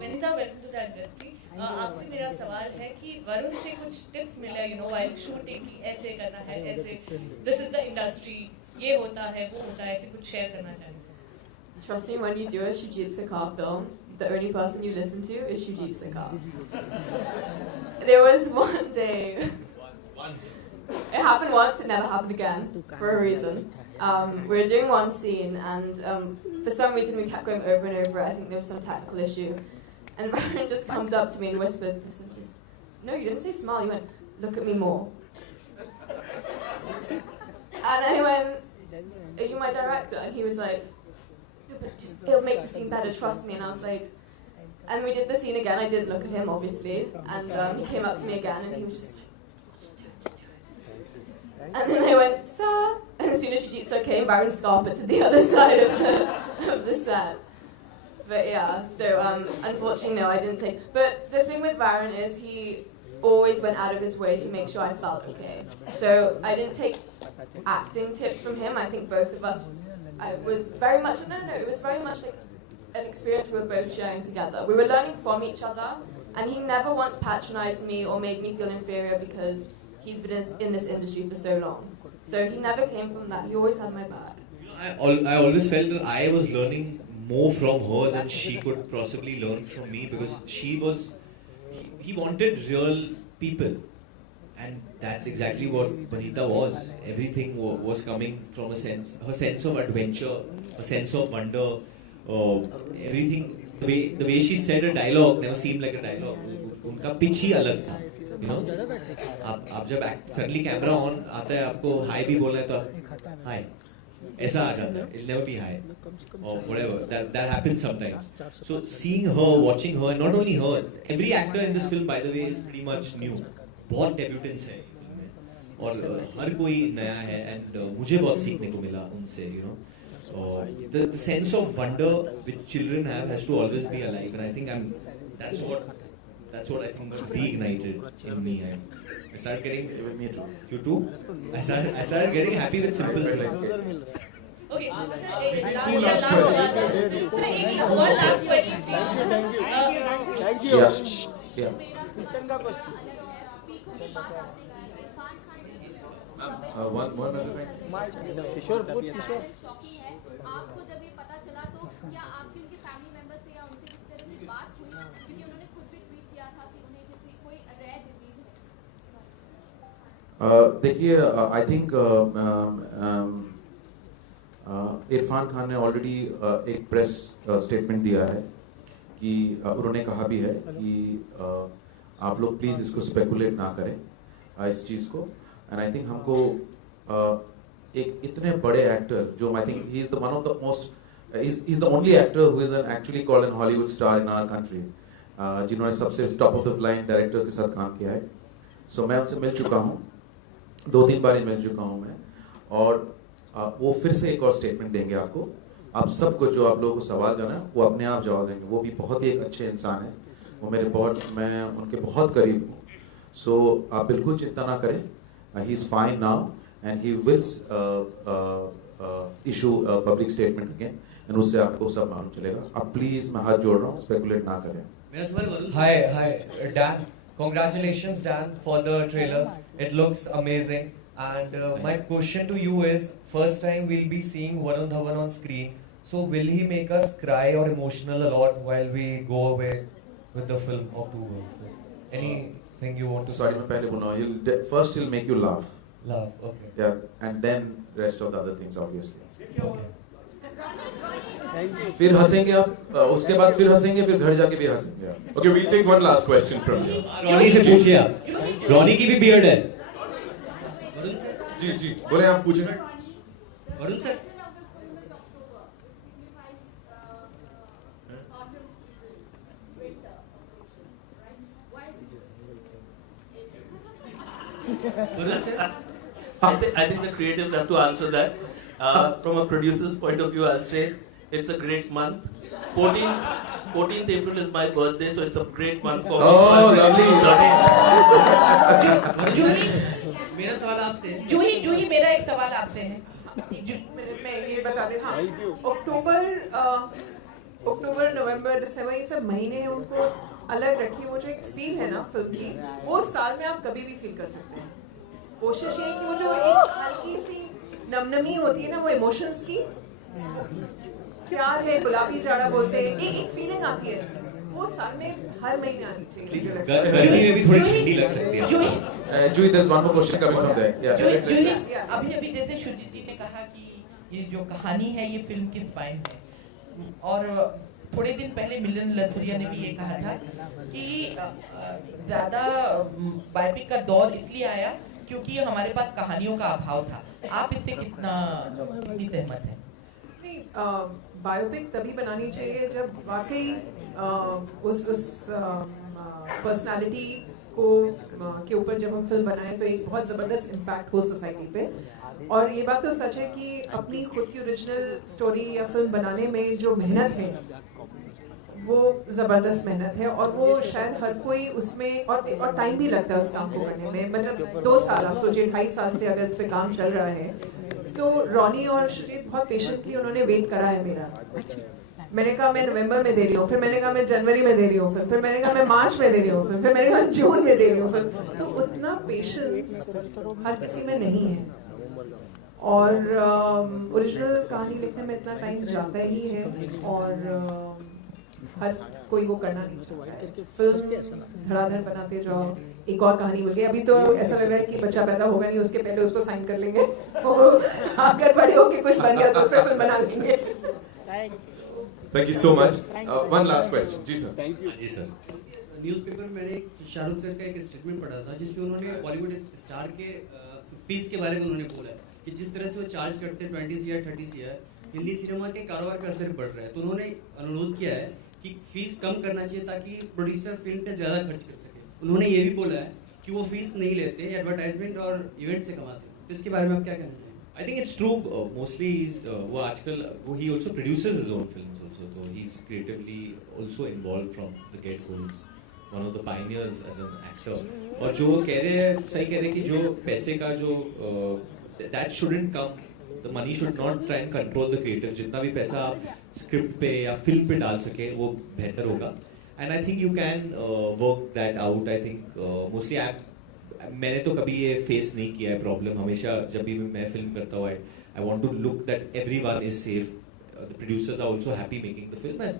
Vanita, welcome to the industry. आपसे मेरा सवाल है कि वरुण से कुछ tips मिले while shooting कि ऐसे करना है ऐसे this is the industry ये होता है वो होता है ऐसे कुछ शेयर करना चाहिए। Trust me, when you do a Shujitsu Car film, the only person you listen to is Shujitsu Car. There was one day. Once. It happened once. It never happened again for a reason. We were doing one scene, and for some reason we kept going over and over. I think there was some technical issue, and Baron just comes up to me and whispers, "Listen, just no, you didn't say smile. You went, look at me more." And I went, "Are you my director?" And he was like, "No, but just, it'll make the scene better. Trust me." And I was like, and we did the scene again. I didn't look at him, obviously, and he came up to me again, and he was just. And then I went, sir. And as soon as Shujitsu came, Baron scarpered to the other side of the set. But yeah, so unfortunately, no, I didn't take. But the thing with Baron is he always went out of his way to make sure I felt okay. So I didn't take acting tips from him. I think both of us, it was very much like an experience we were both sharing together. We were learning from each other, and he never once patronized me or made me feel inferior because he's been in this industry for so long. So he never came from that. He always had my back. I always felt that I was learning more from her than she could possibly learn from me, because he wanted real people. And that's exactly what Vanita was. Everything was coming from her sense of adventure, a sense of wonder, everything. The way she said a dialogue never seemed like a dialogue. उनका pitch ही अलग था. You know, आप जब suddenly camera on आता है, आपको hi भी बोलना है तो hi ऐसा आ जाता है. It'll never be hi or whatever. That happens sometimes. So seeing her, watching her, and not only her, every actor in this film, by the way, is pretty much new. बहुत debutants हैं और हर कोई नया है, and मुझे बहुत सीखने को मिला उनसे. You know, the sense of wonder which children has to always be alive, and I think that's what I think reignited in me. I started getting, you too? I started getting happy with simple things. Okay, one last question. किशोर पूछ किशोर आपको जब ये पता चला तो क्या आपके उनके फैमिली मेंबर से या उनसे किसी तरह से बात हुई, क्योंकि उन्होंने खुद भी ट्वीट किया था कि उन्हें किसी कोई रेयर डिजीज है। देखिए, आई थिंक इरफान खान ने ऑलरेडी एक प्रेस स्टेटमेंट दिया है कि उन्होंने कहा भी है कि आप लोग प्लीज इसको स्पेकुलेट ना करें इस चीज को. एंड आई थिंक हमको एक इतने बड़े एक्टर जो आई think he is the one of the most he's the only actor who is actually called an Hollywood star in our country, जिन्होंने सबसे top of the line director के साथ काम किया है. सो मैं उनसे मिल चुका हूँ, 2-3 बार मिल चुका हूँ मैं, और वो फिर से एक और स्टेटमेंट देंगे आपको. आप सबको जो आप लोगों को सवाल जो है वो अपने आप जवाब देंगे. वो भी बहुत ही एक अच्छे इंसान है, वो मैं उनके बहुत करीब हूँ. सो आप बिल्कुल चिंता ना करें. He is fine now and he will issue a public statement again, and उससे आपको सब मालूम चलेगा. आप please मैं हाथ जोड़ रहा हूँ, speculate ना करें. Hi, Dan. Congratulations, Dan, for the trailer. It looks amazing. And my question to you is, first time we'll be seeing Varun Dhawan on screen. So will he make us cry or emotional a lot while we go away with the film October? So, anything you want to Sorry, say? मैं पहले बोलूँगा. First he'll make you laugh. Laugh, okay. Yeah, and then rest of the other things obviously. Okay. फिर हंसेंगे आप, उसके बाद फिर हंसेंगे, फिर घर जाके भी हंसेंगे. Okay, we'll take one last question from you. Ronnie से पूछिए आप. रॉनी की भी बियर्ड है. जी बोले आप पूछे. Varun sir. I think the creatives have to answer that. From a producer's point of view, I'll say it's a great month. 14th April is my birthday, so it's a great month for me. Oh, lovely. मेरा सवाल आपसे है. जूही मेरा एक सवाल आपसे है. मैं ये बता देता हूँ. अक्टूबर, नवंबर, दिसंबर, ये सब महीने हैं, उनको अलग रखिए. वो जो एक फील है ना फिल्म की, वो साल में आप कभी भी फील कर सकते हैं. कोशिश ये कि वो जो एक हल्की सी नमनमी होती है ना, वो इमोशंस की, प्यार है, गुलाबी जाड़ा बोलते हैं, एक फीलिंग आती है, वो साल में हर महीने आनी चाहिए. गर्मी में भी थोड़ी ठंडी लग सकती है. Juhi, there's one more question coming from there. Yeah. अभी जैसे शुरजीत जी ने कहा कि ये जो कहानी है ये फिल्म की स्पाइन है, और थोड़े दिन पहले मिलन लथुरिया ने भी ये कहा था कि ज्यादा बायोपिक का दौर इसलिए आया क्योंकि हमारे पास कहानियों का अभाव था. आप इससे कितनी सहमत हैं? नहीं, बायोपिक तभी बनानी चाहिए जब वाकई उस पर्सनालिटी को के ऊपर जब हम फिल्म बनाएं तो एक बहुत ज़बरदस्त इम्पैक्ट हो सोसाइटी पे. और ये बात तो सच है कि अपनी खुद की ओरिजिनल स्टोरी या फिल्म बनाने में जो मेहनत है वो ज़बरदस्त मेहनत है, और वो शायद हर कोई उसमें और टाइम भी लगता है उस काम को करने में. मतलब 2 साल, आप सोचिए 2.5 साल से अगर इस पे काम चल रहा है, तो रॉनी और शुजीत बहुत पेशेंटली उन्होंने वेट करा है मेरा. मैंने कहा मैं नवंबर में दे रही हूँ, फिर मैंने कहा मैं जनवरी में दे रही हूँ, फिर मैंने कहा मैं मार्च में दे रही हूँ, फिर मैंने कहा जून में दे रही हूँ. तो उतना पेशेंस हर किसी में नहीं है, और ओरिजिनल कहानी लिखने में इतना टाइम जाता ही है, और हर कोई वो करना नहीं चाहता है. फिल्म धड़ाधड़ बनाते जाओ, एक और कहानी मिल गई. अभी तो ऐसा लग रहा है कि बच्चा पैदा होगा नहीं, उसके पहले उसको साइन कर लेंगे, आकर बड़े होके कुछ बन गया तो फिर फिल्म बना लेंगे. Thank you so much. One last question. जी सर. Thank you. जी सर. न्यूज़पेपर में मैंने शाहरुख सर का एक स्टेटमेंट पढ़ा था जिसमें उन्होंने बॉलीवुड स्टार के फीस के बारे में उन्होंने बोला कि जिस तरह से वो चार्ज करते हैं 20 या 30 या हिंदी सिनेमा के कारोबार पे असर पड़ रहा है. तो उन्होंने अनुरोध किया है कि फीस कम करना चाहिए ताकि प्रोड्यूसर फिल्म पे ज़्यादा खर्च कर सके. उन्होंने ये भी बोला है कि वो फीस नहीं लेते, एडवर्टाइजमेंट और इवेंट से कमाते हैं. तो इसके बारे में आप क्या कहना चाहिए? I think it's true. Mostly he's वो आजकल he also produces his own films also, so he's creatively also involved from the get-go. He's one of the pioneers as an actor. और जो कह रहे हैं, सही कह रहे हैं कि जो पैसे का जो that shouldn't come. The money should not try and control the creative. जितना भी पैसा आप स्क्रिप्ट पे या फिल्म पे डाल सके वो बेहतर होगा. And I think you can work that out. I think mostly मैंने तो कभी ये फेस नहीं किया है प्रॉब्लम. हमेशा जब भी मैं फिल्म करता हूँ I want to look that everyone is safe. The producers are also happy making the film and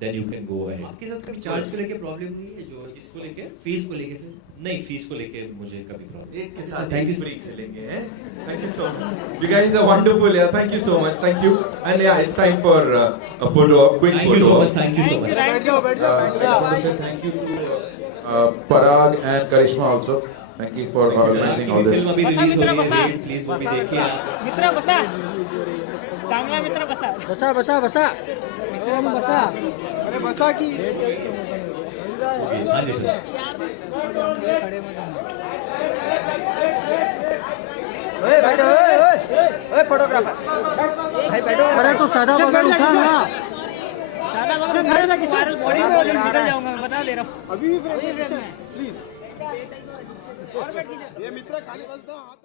then you can go ahead. आपके साथ कभी चार्ज को लेके प्रॉब्लम नहीं है? जो किसको लेके? फीस को लेके से? नहीं, फीस को लेके मुझे कभी प्रॉब्लम. एक के साथ थैंक यू फ्री खेलेंगे हैं. Thank you so much. You guys are wonderful. Yeah, thank you so much. Thank you. And yeah, it's time for a photo op. Quick Thank photo. you so much. Thank you so much. बैठ जाओ. Thank you to Parag and Karishma also. Thank you for organizing all this. Film अभी release हो रही है. Please वो भी देखिए आप. मित्र बसा, चांगला मित्र बसा. बसा बसा बसा मित्र बसा. अरे बसा की. हाँ जी सर. ओए बैठो, ओए फोटोग्राफर भाई बैठो. अरे तो सादा बगल उठा ना. सादा बगल खड़े ना, किसी बॉडी में निकल जाऊंगा मैं, बता दे रहा हूँ. अभी भी प्लीज ये मित्र खाली बस दो हाथ.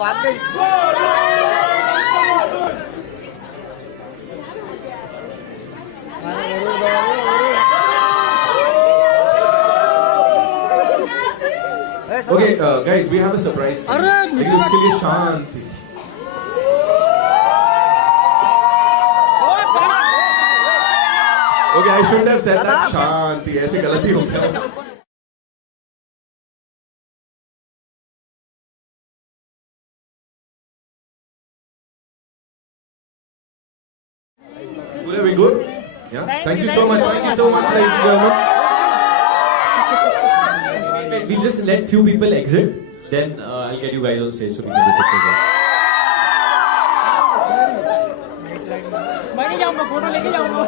बात गई Okay, guys, we have a surprise. लेकिन उसके लिए शांति. Okay, I shouldn't have said that. शांति, ऐसे गलती हो गया. Will we good? Yeah. Thank you so much. Thank you so much, ladies and gentlemen. We'll just let few people exit, then I'll get you guys on stage so we can do pictures. मैं नहीं जाऊंगा, photo लेके जाऊंगा.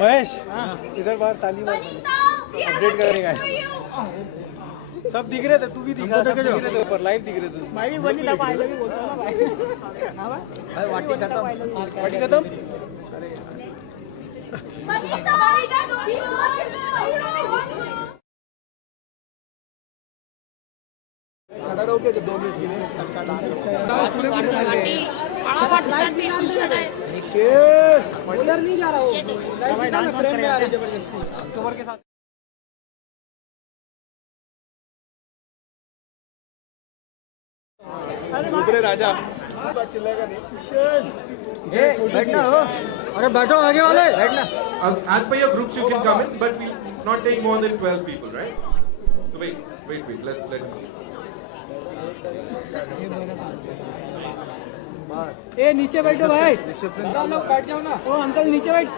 महेश, इधर बाहर ताली मार. Update करेगा. सब दिख रहे थे, तू भी दिखा, सब दिख रहे थे ऊपर, लाइव दिख रहे थे. भाई वही लगा आई लव यू बोलता ना भाई. हां भाई. वाटी खत्म. वाटी खत्म. अरे खड़ा रहोगे तो 2 मिनट के लिए. उधर नहीं जा रहा हूँ. फ्रेम में आ रही जबरदस्ती. कवर के साथ. ऊपरे राजा. चिल्लेगा नहीं. बैठना हो. अरे बैठो आगे वाले. बैठना. As per your groups, you can come in, but we'll not take more than 12 people, right? So wait. Let. ए नीचे बैठो भाई. लोग बैठ जाओ ना. ओ अंकल नीचे बैठ.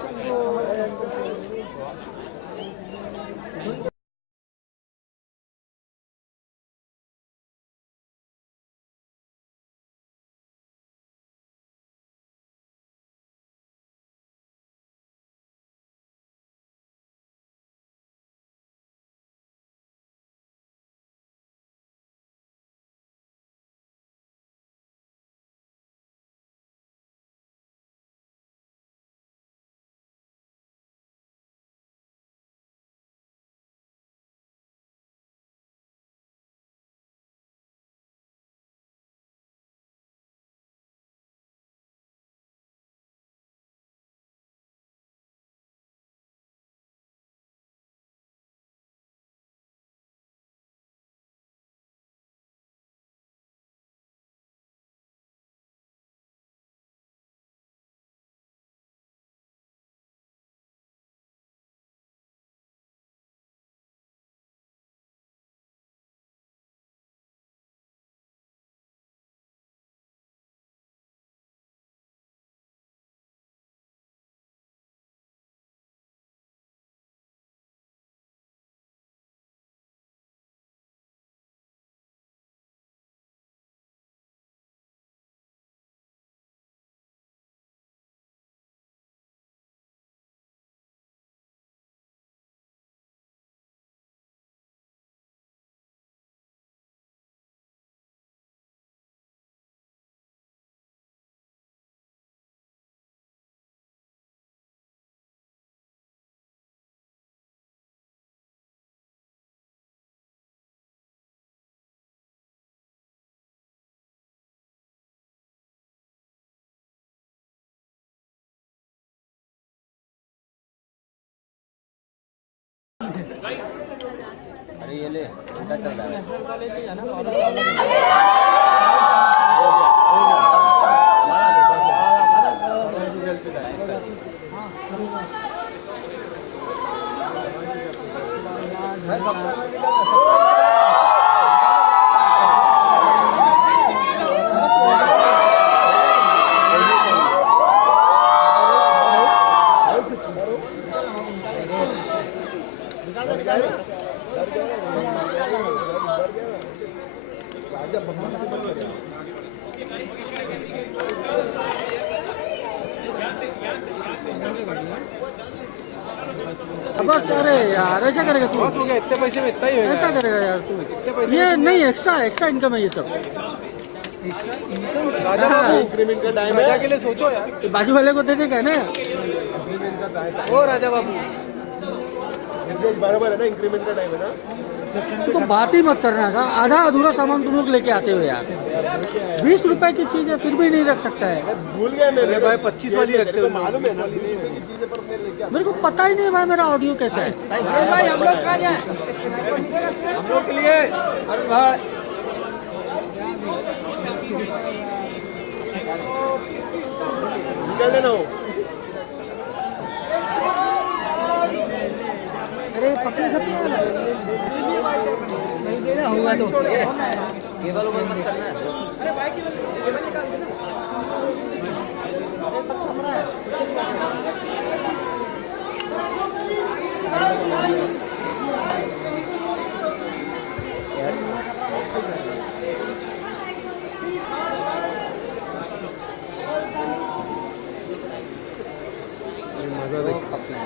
अरे ये ले क्या चल रहा बस अरे यार ऐसा करेगा तू? बस हो गया, इतने पैसे में इतना ही होगा। ऐसा करेगा यार तू? इतने पैसे ये नहीं, एक्स्ट्रा इनकम है ये सब। राजा बाबू इंक्रीमेंट का टाइम है, के लिए सोचो यार। बाजू वाले को दे देगा ना। ओ राजा बाबू बराबर है ना, इंक्रीमेंट का टाइम है ना। तो बात ही मत करना सर, आधा अधूरा सामान तुम लोग लेके आते हो यार। 20 रुपए की चीज है फिर भी नहीं रख सकता है। भूल गया मैं भाई, 25 वाली रखते हो, मालूम है ना 20 रुपए की चीज है, पर मैं लेके मेरे को पता ही नहीं भाई मेरा ऑडियो कैसा है। भाई हम लोग कहाँ जाए, हम लोग के लिए अरे भाई निकल लेना हो। अरे पकड़ सकते नहीं देना होगा तो केवल बंद करना है। अरे भाई केवल निकाल देना। मजा देख सकते हैं।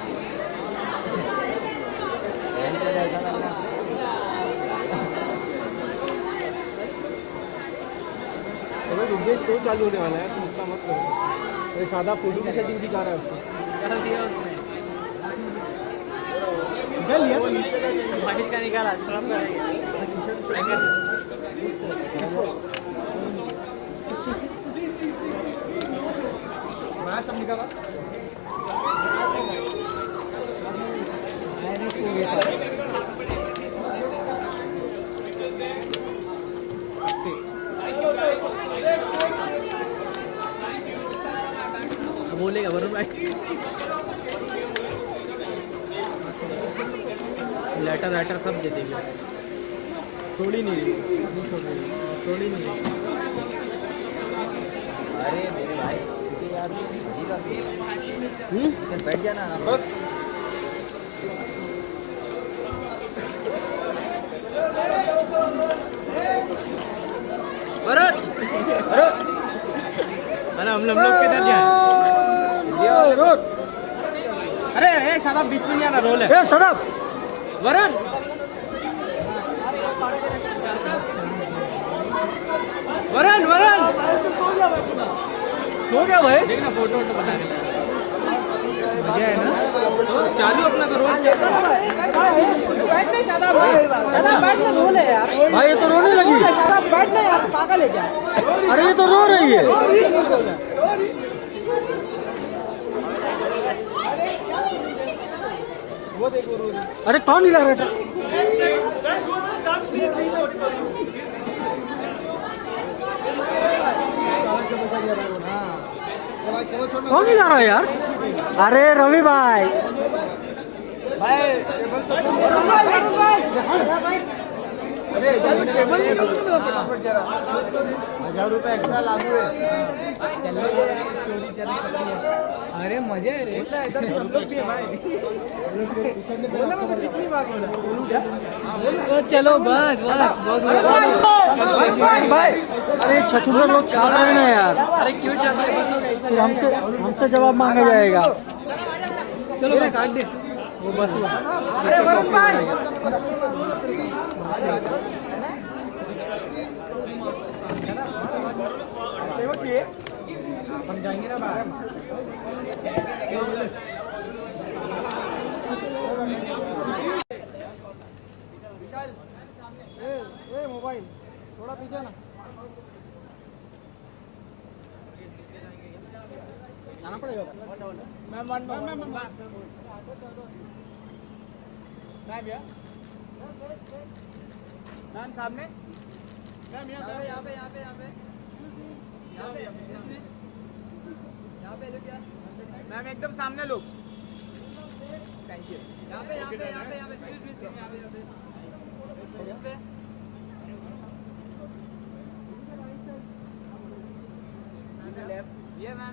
शो चालू होने वाला है, तुम इतना मत करो। ये सादा फोटो की सेटिंग सिखा रहा है उसको। निकाल दिया उसने, निकाल लिया बारिश का निकाला, शराब का सब निकाला। बोलेगा वरुण भाई। लेटर सब दे देंगे, छोड़ ही नहीं रही, छोड़ ही नहीं रही। अरे मेरे भाई बैठ जाना बस। भरत अरे हम लोग किधर जाए? अरे शादाब बीच में नहीं आना, रोल है। शादाब वरुण वरुण वरुण सो गया भाई। देखना फोटो बता देना, मजा है ना। चालू अपना तो रोल चलता ना भाई। बैठने शादाब, शादाब बैठने, रोल है यार भाई। ये तो रोने लगी। शादाब बैठने यार, पागल है क्या? अरे ये तो रो रही है। अरे कौन हिला रहा था? कौन हिला रहा है यार? अरे रवि भाई, अरे टेबल निकालो तो फटाफट जरा। 1000 रुपए एक्स्ट्रा लागू है। अरे मजे है रे, इधर हम लोग भी है भाई। बोला मैं कितनी बार बोला, चलो बस बस भाई। अरे छछूंदर लोग चल रहे हैं यार। अरे क्यों चल रहे हैं? फिर हमसे जवाब मांगा जाएगा। चलो काट दे वो बस। अरे वरुण भाई हम जाएंगे ना बाहर। विशाल ए मोबाइल थोड़ा पीछे ना जाना पड़ेगा। मैम भैया मैम सामने, मैम यहाँ पे मैम एकदम सामने लोग। Thank you. यहाँ पे ये ma'am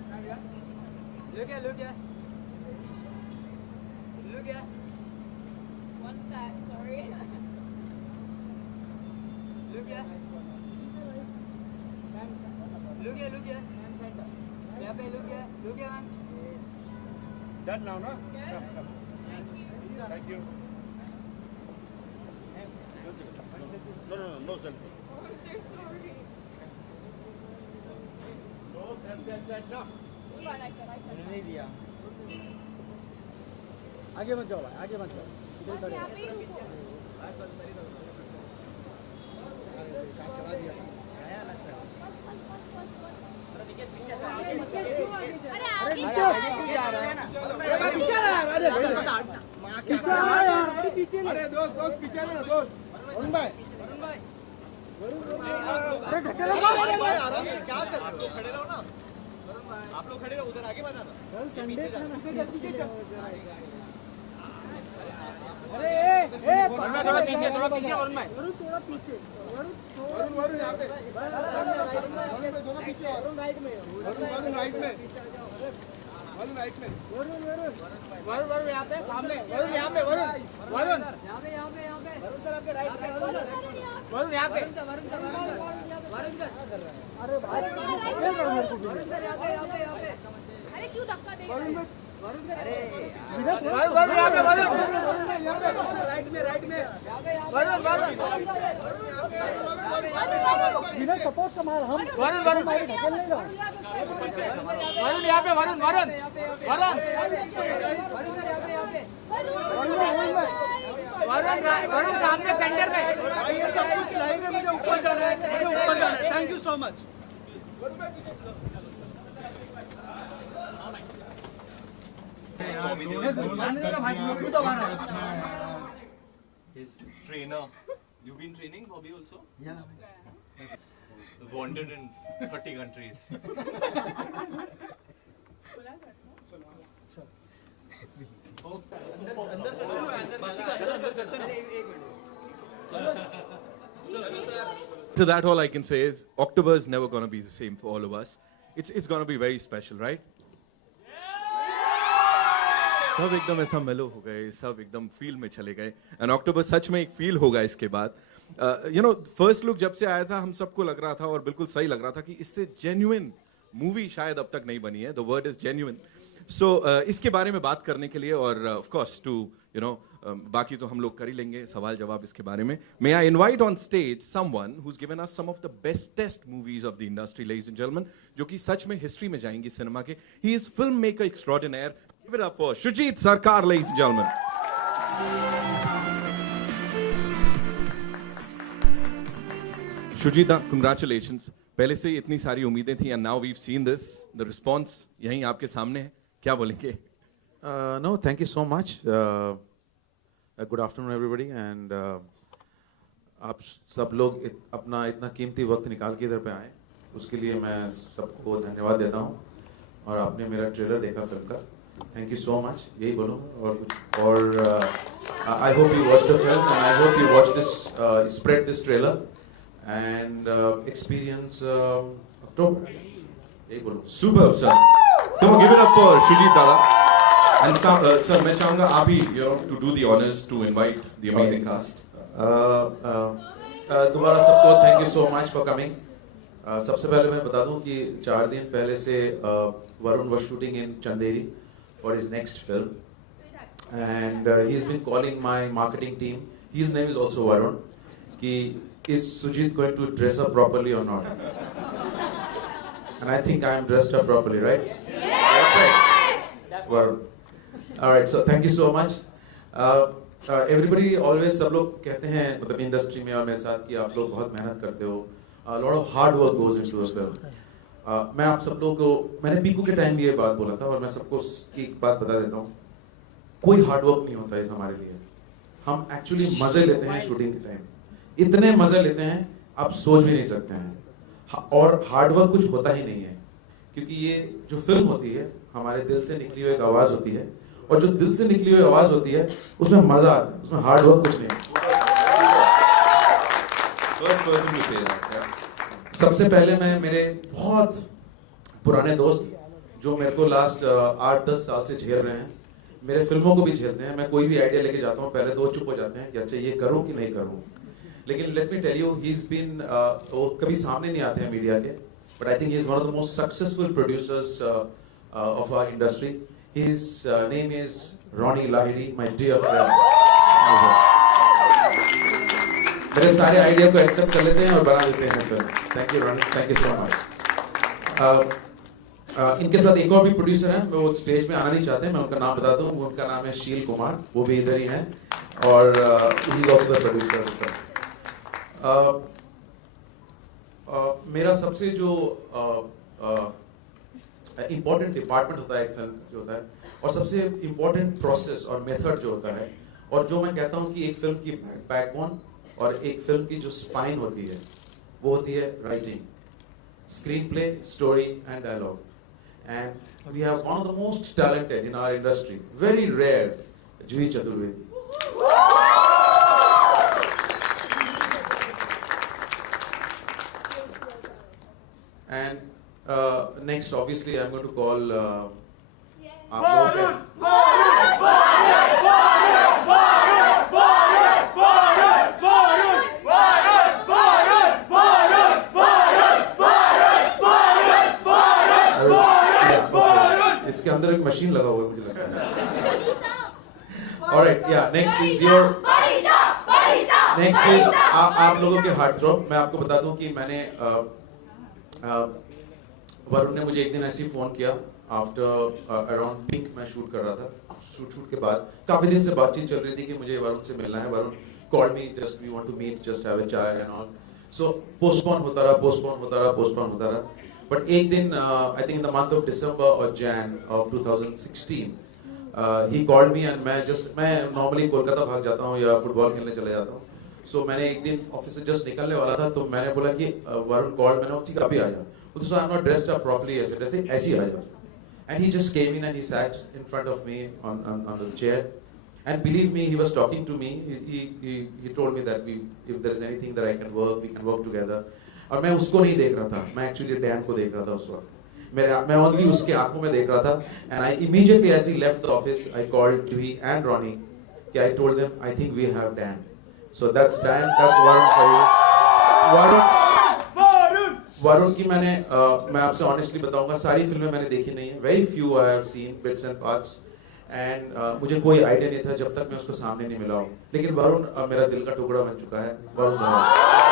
look here one sec, sorry look here यहाँ पे look here ma'am. Done now, no? Yes. Thank you. No selfie. Oh, I'm so sorry. No selfie, I said no. It's fine, I said. नहीं दिया। आगे मत जाओ भाई, आगे मत जाओ। अरे दोस्त पीछे ना दोस्त वरुण भाई अरे ढकेलो भाई आराम से क्या कर रहे हो खड़े रहो ना आप लोग खड़े रहो उधर आगे बढ़ाना संडे पीछे चल अरे वरुण थोड़ा पीछे वरुण भाई थोड़ा पीछे वरुण यहां पे दोनों पीछे वरुण राइट में वरुण राइट में वरुण यहाँ पे सामने वरुण यहाँ पे वरुण यहाँ पे वरुण सर आपके राइट पे वरुण यहाँ पे वरुण सर अरे भाई वरुण सर यहाँ पे अरे क्यों धक्का दे वरुण सर अरे वरुण यहाँ पे वरुण राइट में वरुण बिना सपोर्ट संभाल हम वरुण ढकेल नहीं लो वरुण यहाँ पे वरुण सामने सेंटर में ये सब कुछ लाइन में मुझे ऊपर जाना है thank you so much His trainer. You've been training Bobby also? Yeah. Wanted in 30 countries. To that, all I can say is October is never going to be the same for all of us. It's going to be very special, right? सब एकदम ऐसा मेलो हो गए, सब एकदम feel में चले गए, एंड अक्टूबर सच में एक फील होगा इसके बाद. यू नो फर्स्ट लुक जब से आया था हम सबको लग रहा था और बिल्कुल सही लग रहा था कि इससे जेन्युइन मूवी शायद अब तक नहीं बनी है. The word is genuine. So इसके बारे में बात करने के लिए और of course to you know बाकी तो हम लोग कर ही लेंगे सवाल जवाब इसके बारे में. May I invite on stage someone who has given us some of the bestest movies of the industry, ladies and gentleman, जो कि सच में हिस्ट्री में जाएंगी सिनेमा के. He is film maker extraordinary. Give it up for Shujit Sarkar, ladies and gentlemen. Shujita, congratulations. पहले से ही इतनी सारी उम्मीदें थी and now we've seen this. The response यहीं आपके सामने है. क्या बोलेंगे? No, thank you so much. Good afternoon, everybody. And आप सब लोग अपना इतना कीमती वक्त निकाल के इधर पे आए, उसके लिए मैं सबको धन्यवाद देता हूँ. और आपने मेरा ट्रेलर देखा फिल्म का. Thank you so much. यही बोलूँगा और कुछ और. I hope you watch the film and I hope you watch this, spread this trailer and experience October. यही बोलूँ. Superb, sir. Come on, give it up for Shujit Dada. And sir, मैं चाहूँगा आप ही to do the honors to invite the amazing cast. दोबारा सबको thank you so much for coming. सबसे पहले मैं बता दूं कि 4 दिन पहले से Varun was shooting in Chanderi for his next film, and he's been calling my marketing team. His name is also Varun. कि is Sujit going to dress up properly or not? And I think I am dressed up properly, right? Yes. Varun. All right. So thank you so much. Everybody always सब लोग कहते हैं मतलब industry में और मेरे साथ कि आप लोग बहुत मेहनत करते हो. A lot of hard work goes into a film. मैं आप सब लोगों को मैंने पीकू के टाइम भी ये बात बोला था और मैं सबको एक बात बता देता हूँ. कोई हार्ड वर्क नहीं होता है हमारे लिए. हम एक्चुअली मजे लेते हैं शूटिंग के टाइम. इतने मजे लेते हैं आप सोच भी नहीं सकते हैं. और हार्ड वर्क कुछ होता ही नहीं है क्योंकि ये जो फिल्म होती है हमारे दिल से निकली हुई एक आवाज होती है और जो दिल से निकली हुई आवाज होती है उसमें मजा आता है. उसमें हार्ड वर्क कुछ नहीं. सबसे पहले मैं मेरे बहुत पुराने दोस्त जो मेरे को लास्ट 8-10 साल से झेल रहे हैं, मेरे फिल्मों को भी झेलते हैं. मैं कोई भी आइडिया लेके जाता हूँ पहले तो वो चुप हो जाते हैं कि अच्छा ये करूँ कि नहीं करूँ. लेकिन let me tell you he is been वो कभी सामने नहीं आते हैं मीडिया के, but I think he is one of the most successful producers of our industry. His name is Ronnie Lahiri, my dear friend. मेरे सारे आइडिया को एक्सेप्ट कर लेते हैं और बना देते हैं film. Thank you Ronnie, thank you so much. इनके साथ एक और भी प्रोड्यूसर हैं, वो स्टेज पे आना नहीं चाहते, मैं उनका नाम बता दूं, उनका नाम है शील कुमार, वो भी इधर ही हैं और he is also the producer. मेरा सबसे जो इम्पोर्टेंट डिपार्टमेंट होता है एक फिल्म जो होता है, और सबसे इम्पोर्टेंट प्रोसेस और मेथड जो होता है, और जो मैं कहता हूँ कि एक फिल्म की बैकबोन और एक फिल्म की जो स्पाइन होती है, वो होती है writing, screenplay, story, and dialogue. And we have one of the most talented in our industry, very rare, Juhi Chaturvedi. And next, obviously, I'm going to call. इसके अंदर एक मशीन लगा हुआ है मुझे लगता है। Alright, yeah, next is आप लोगों के हार्ट थ्रॉब। मैं आपको बता दूं कि मैंने वरुण ने मुझे एक दिन ऐसे ही फोन किया आफ्टर अराउंड पिंक मैं शूट कर रहा था, शूट के बाद काफी दिन से बातचीत चल रही थी कि मुझे वरुण से मिलना है। Varun called me, just we want to meet, just have a chai and all. So postpone होता रहा। But एक दिन, I think in the month of December or Jan of 2016, he called me and मैं normally कोलकाता भाग जाता हूँ या फुटबॉल खेलने चले जाता हूँ। So मैंने एक दिन ऑफिस से जस्ट निकलने वाला था, तो मैंने बोला कि वरुण कॉल्ड, मैंने ठीक अभी आ जा। So I'm not dressed up properly ऐसे ही आ जा। And he just came in and he sat in front of me on the chair. And believe me, he was talking to me. He told me that if there is anything that I can work, we can work together. और मैं उसको नहीं देख रहा था, मैं actually Dan को देख रहा था उस वक्त। मैं ओनली उसके आंखों में देख रहा था। And I immediately as he left the office, I called Juhi and Ronnie कि I told them I think we have Dan. So that's Dan, that's Varun for you. Varun की मैं आपसे ऑनेस्टली बताऊंगा, सारी फिल्में मैंने देखी नहीं है, very few I have seen bits and parts, and मुझे कोई आइडिया नहीं था जब तक मैं उसको सामने नहीं मिला हूँ। लेकिन वरुण मेरा दिल का टुकड़ा बन चुका है। वरुण धन्यवाद।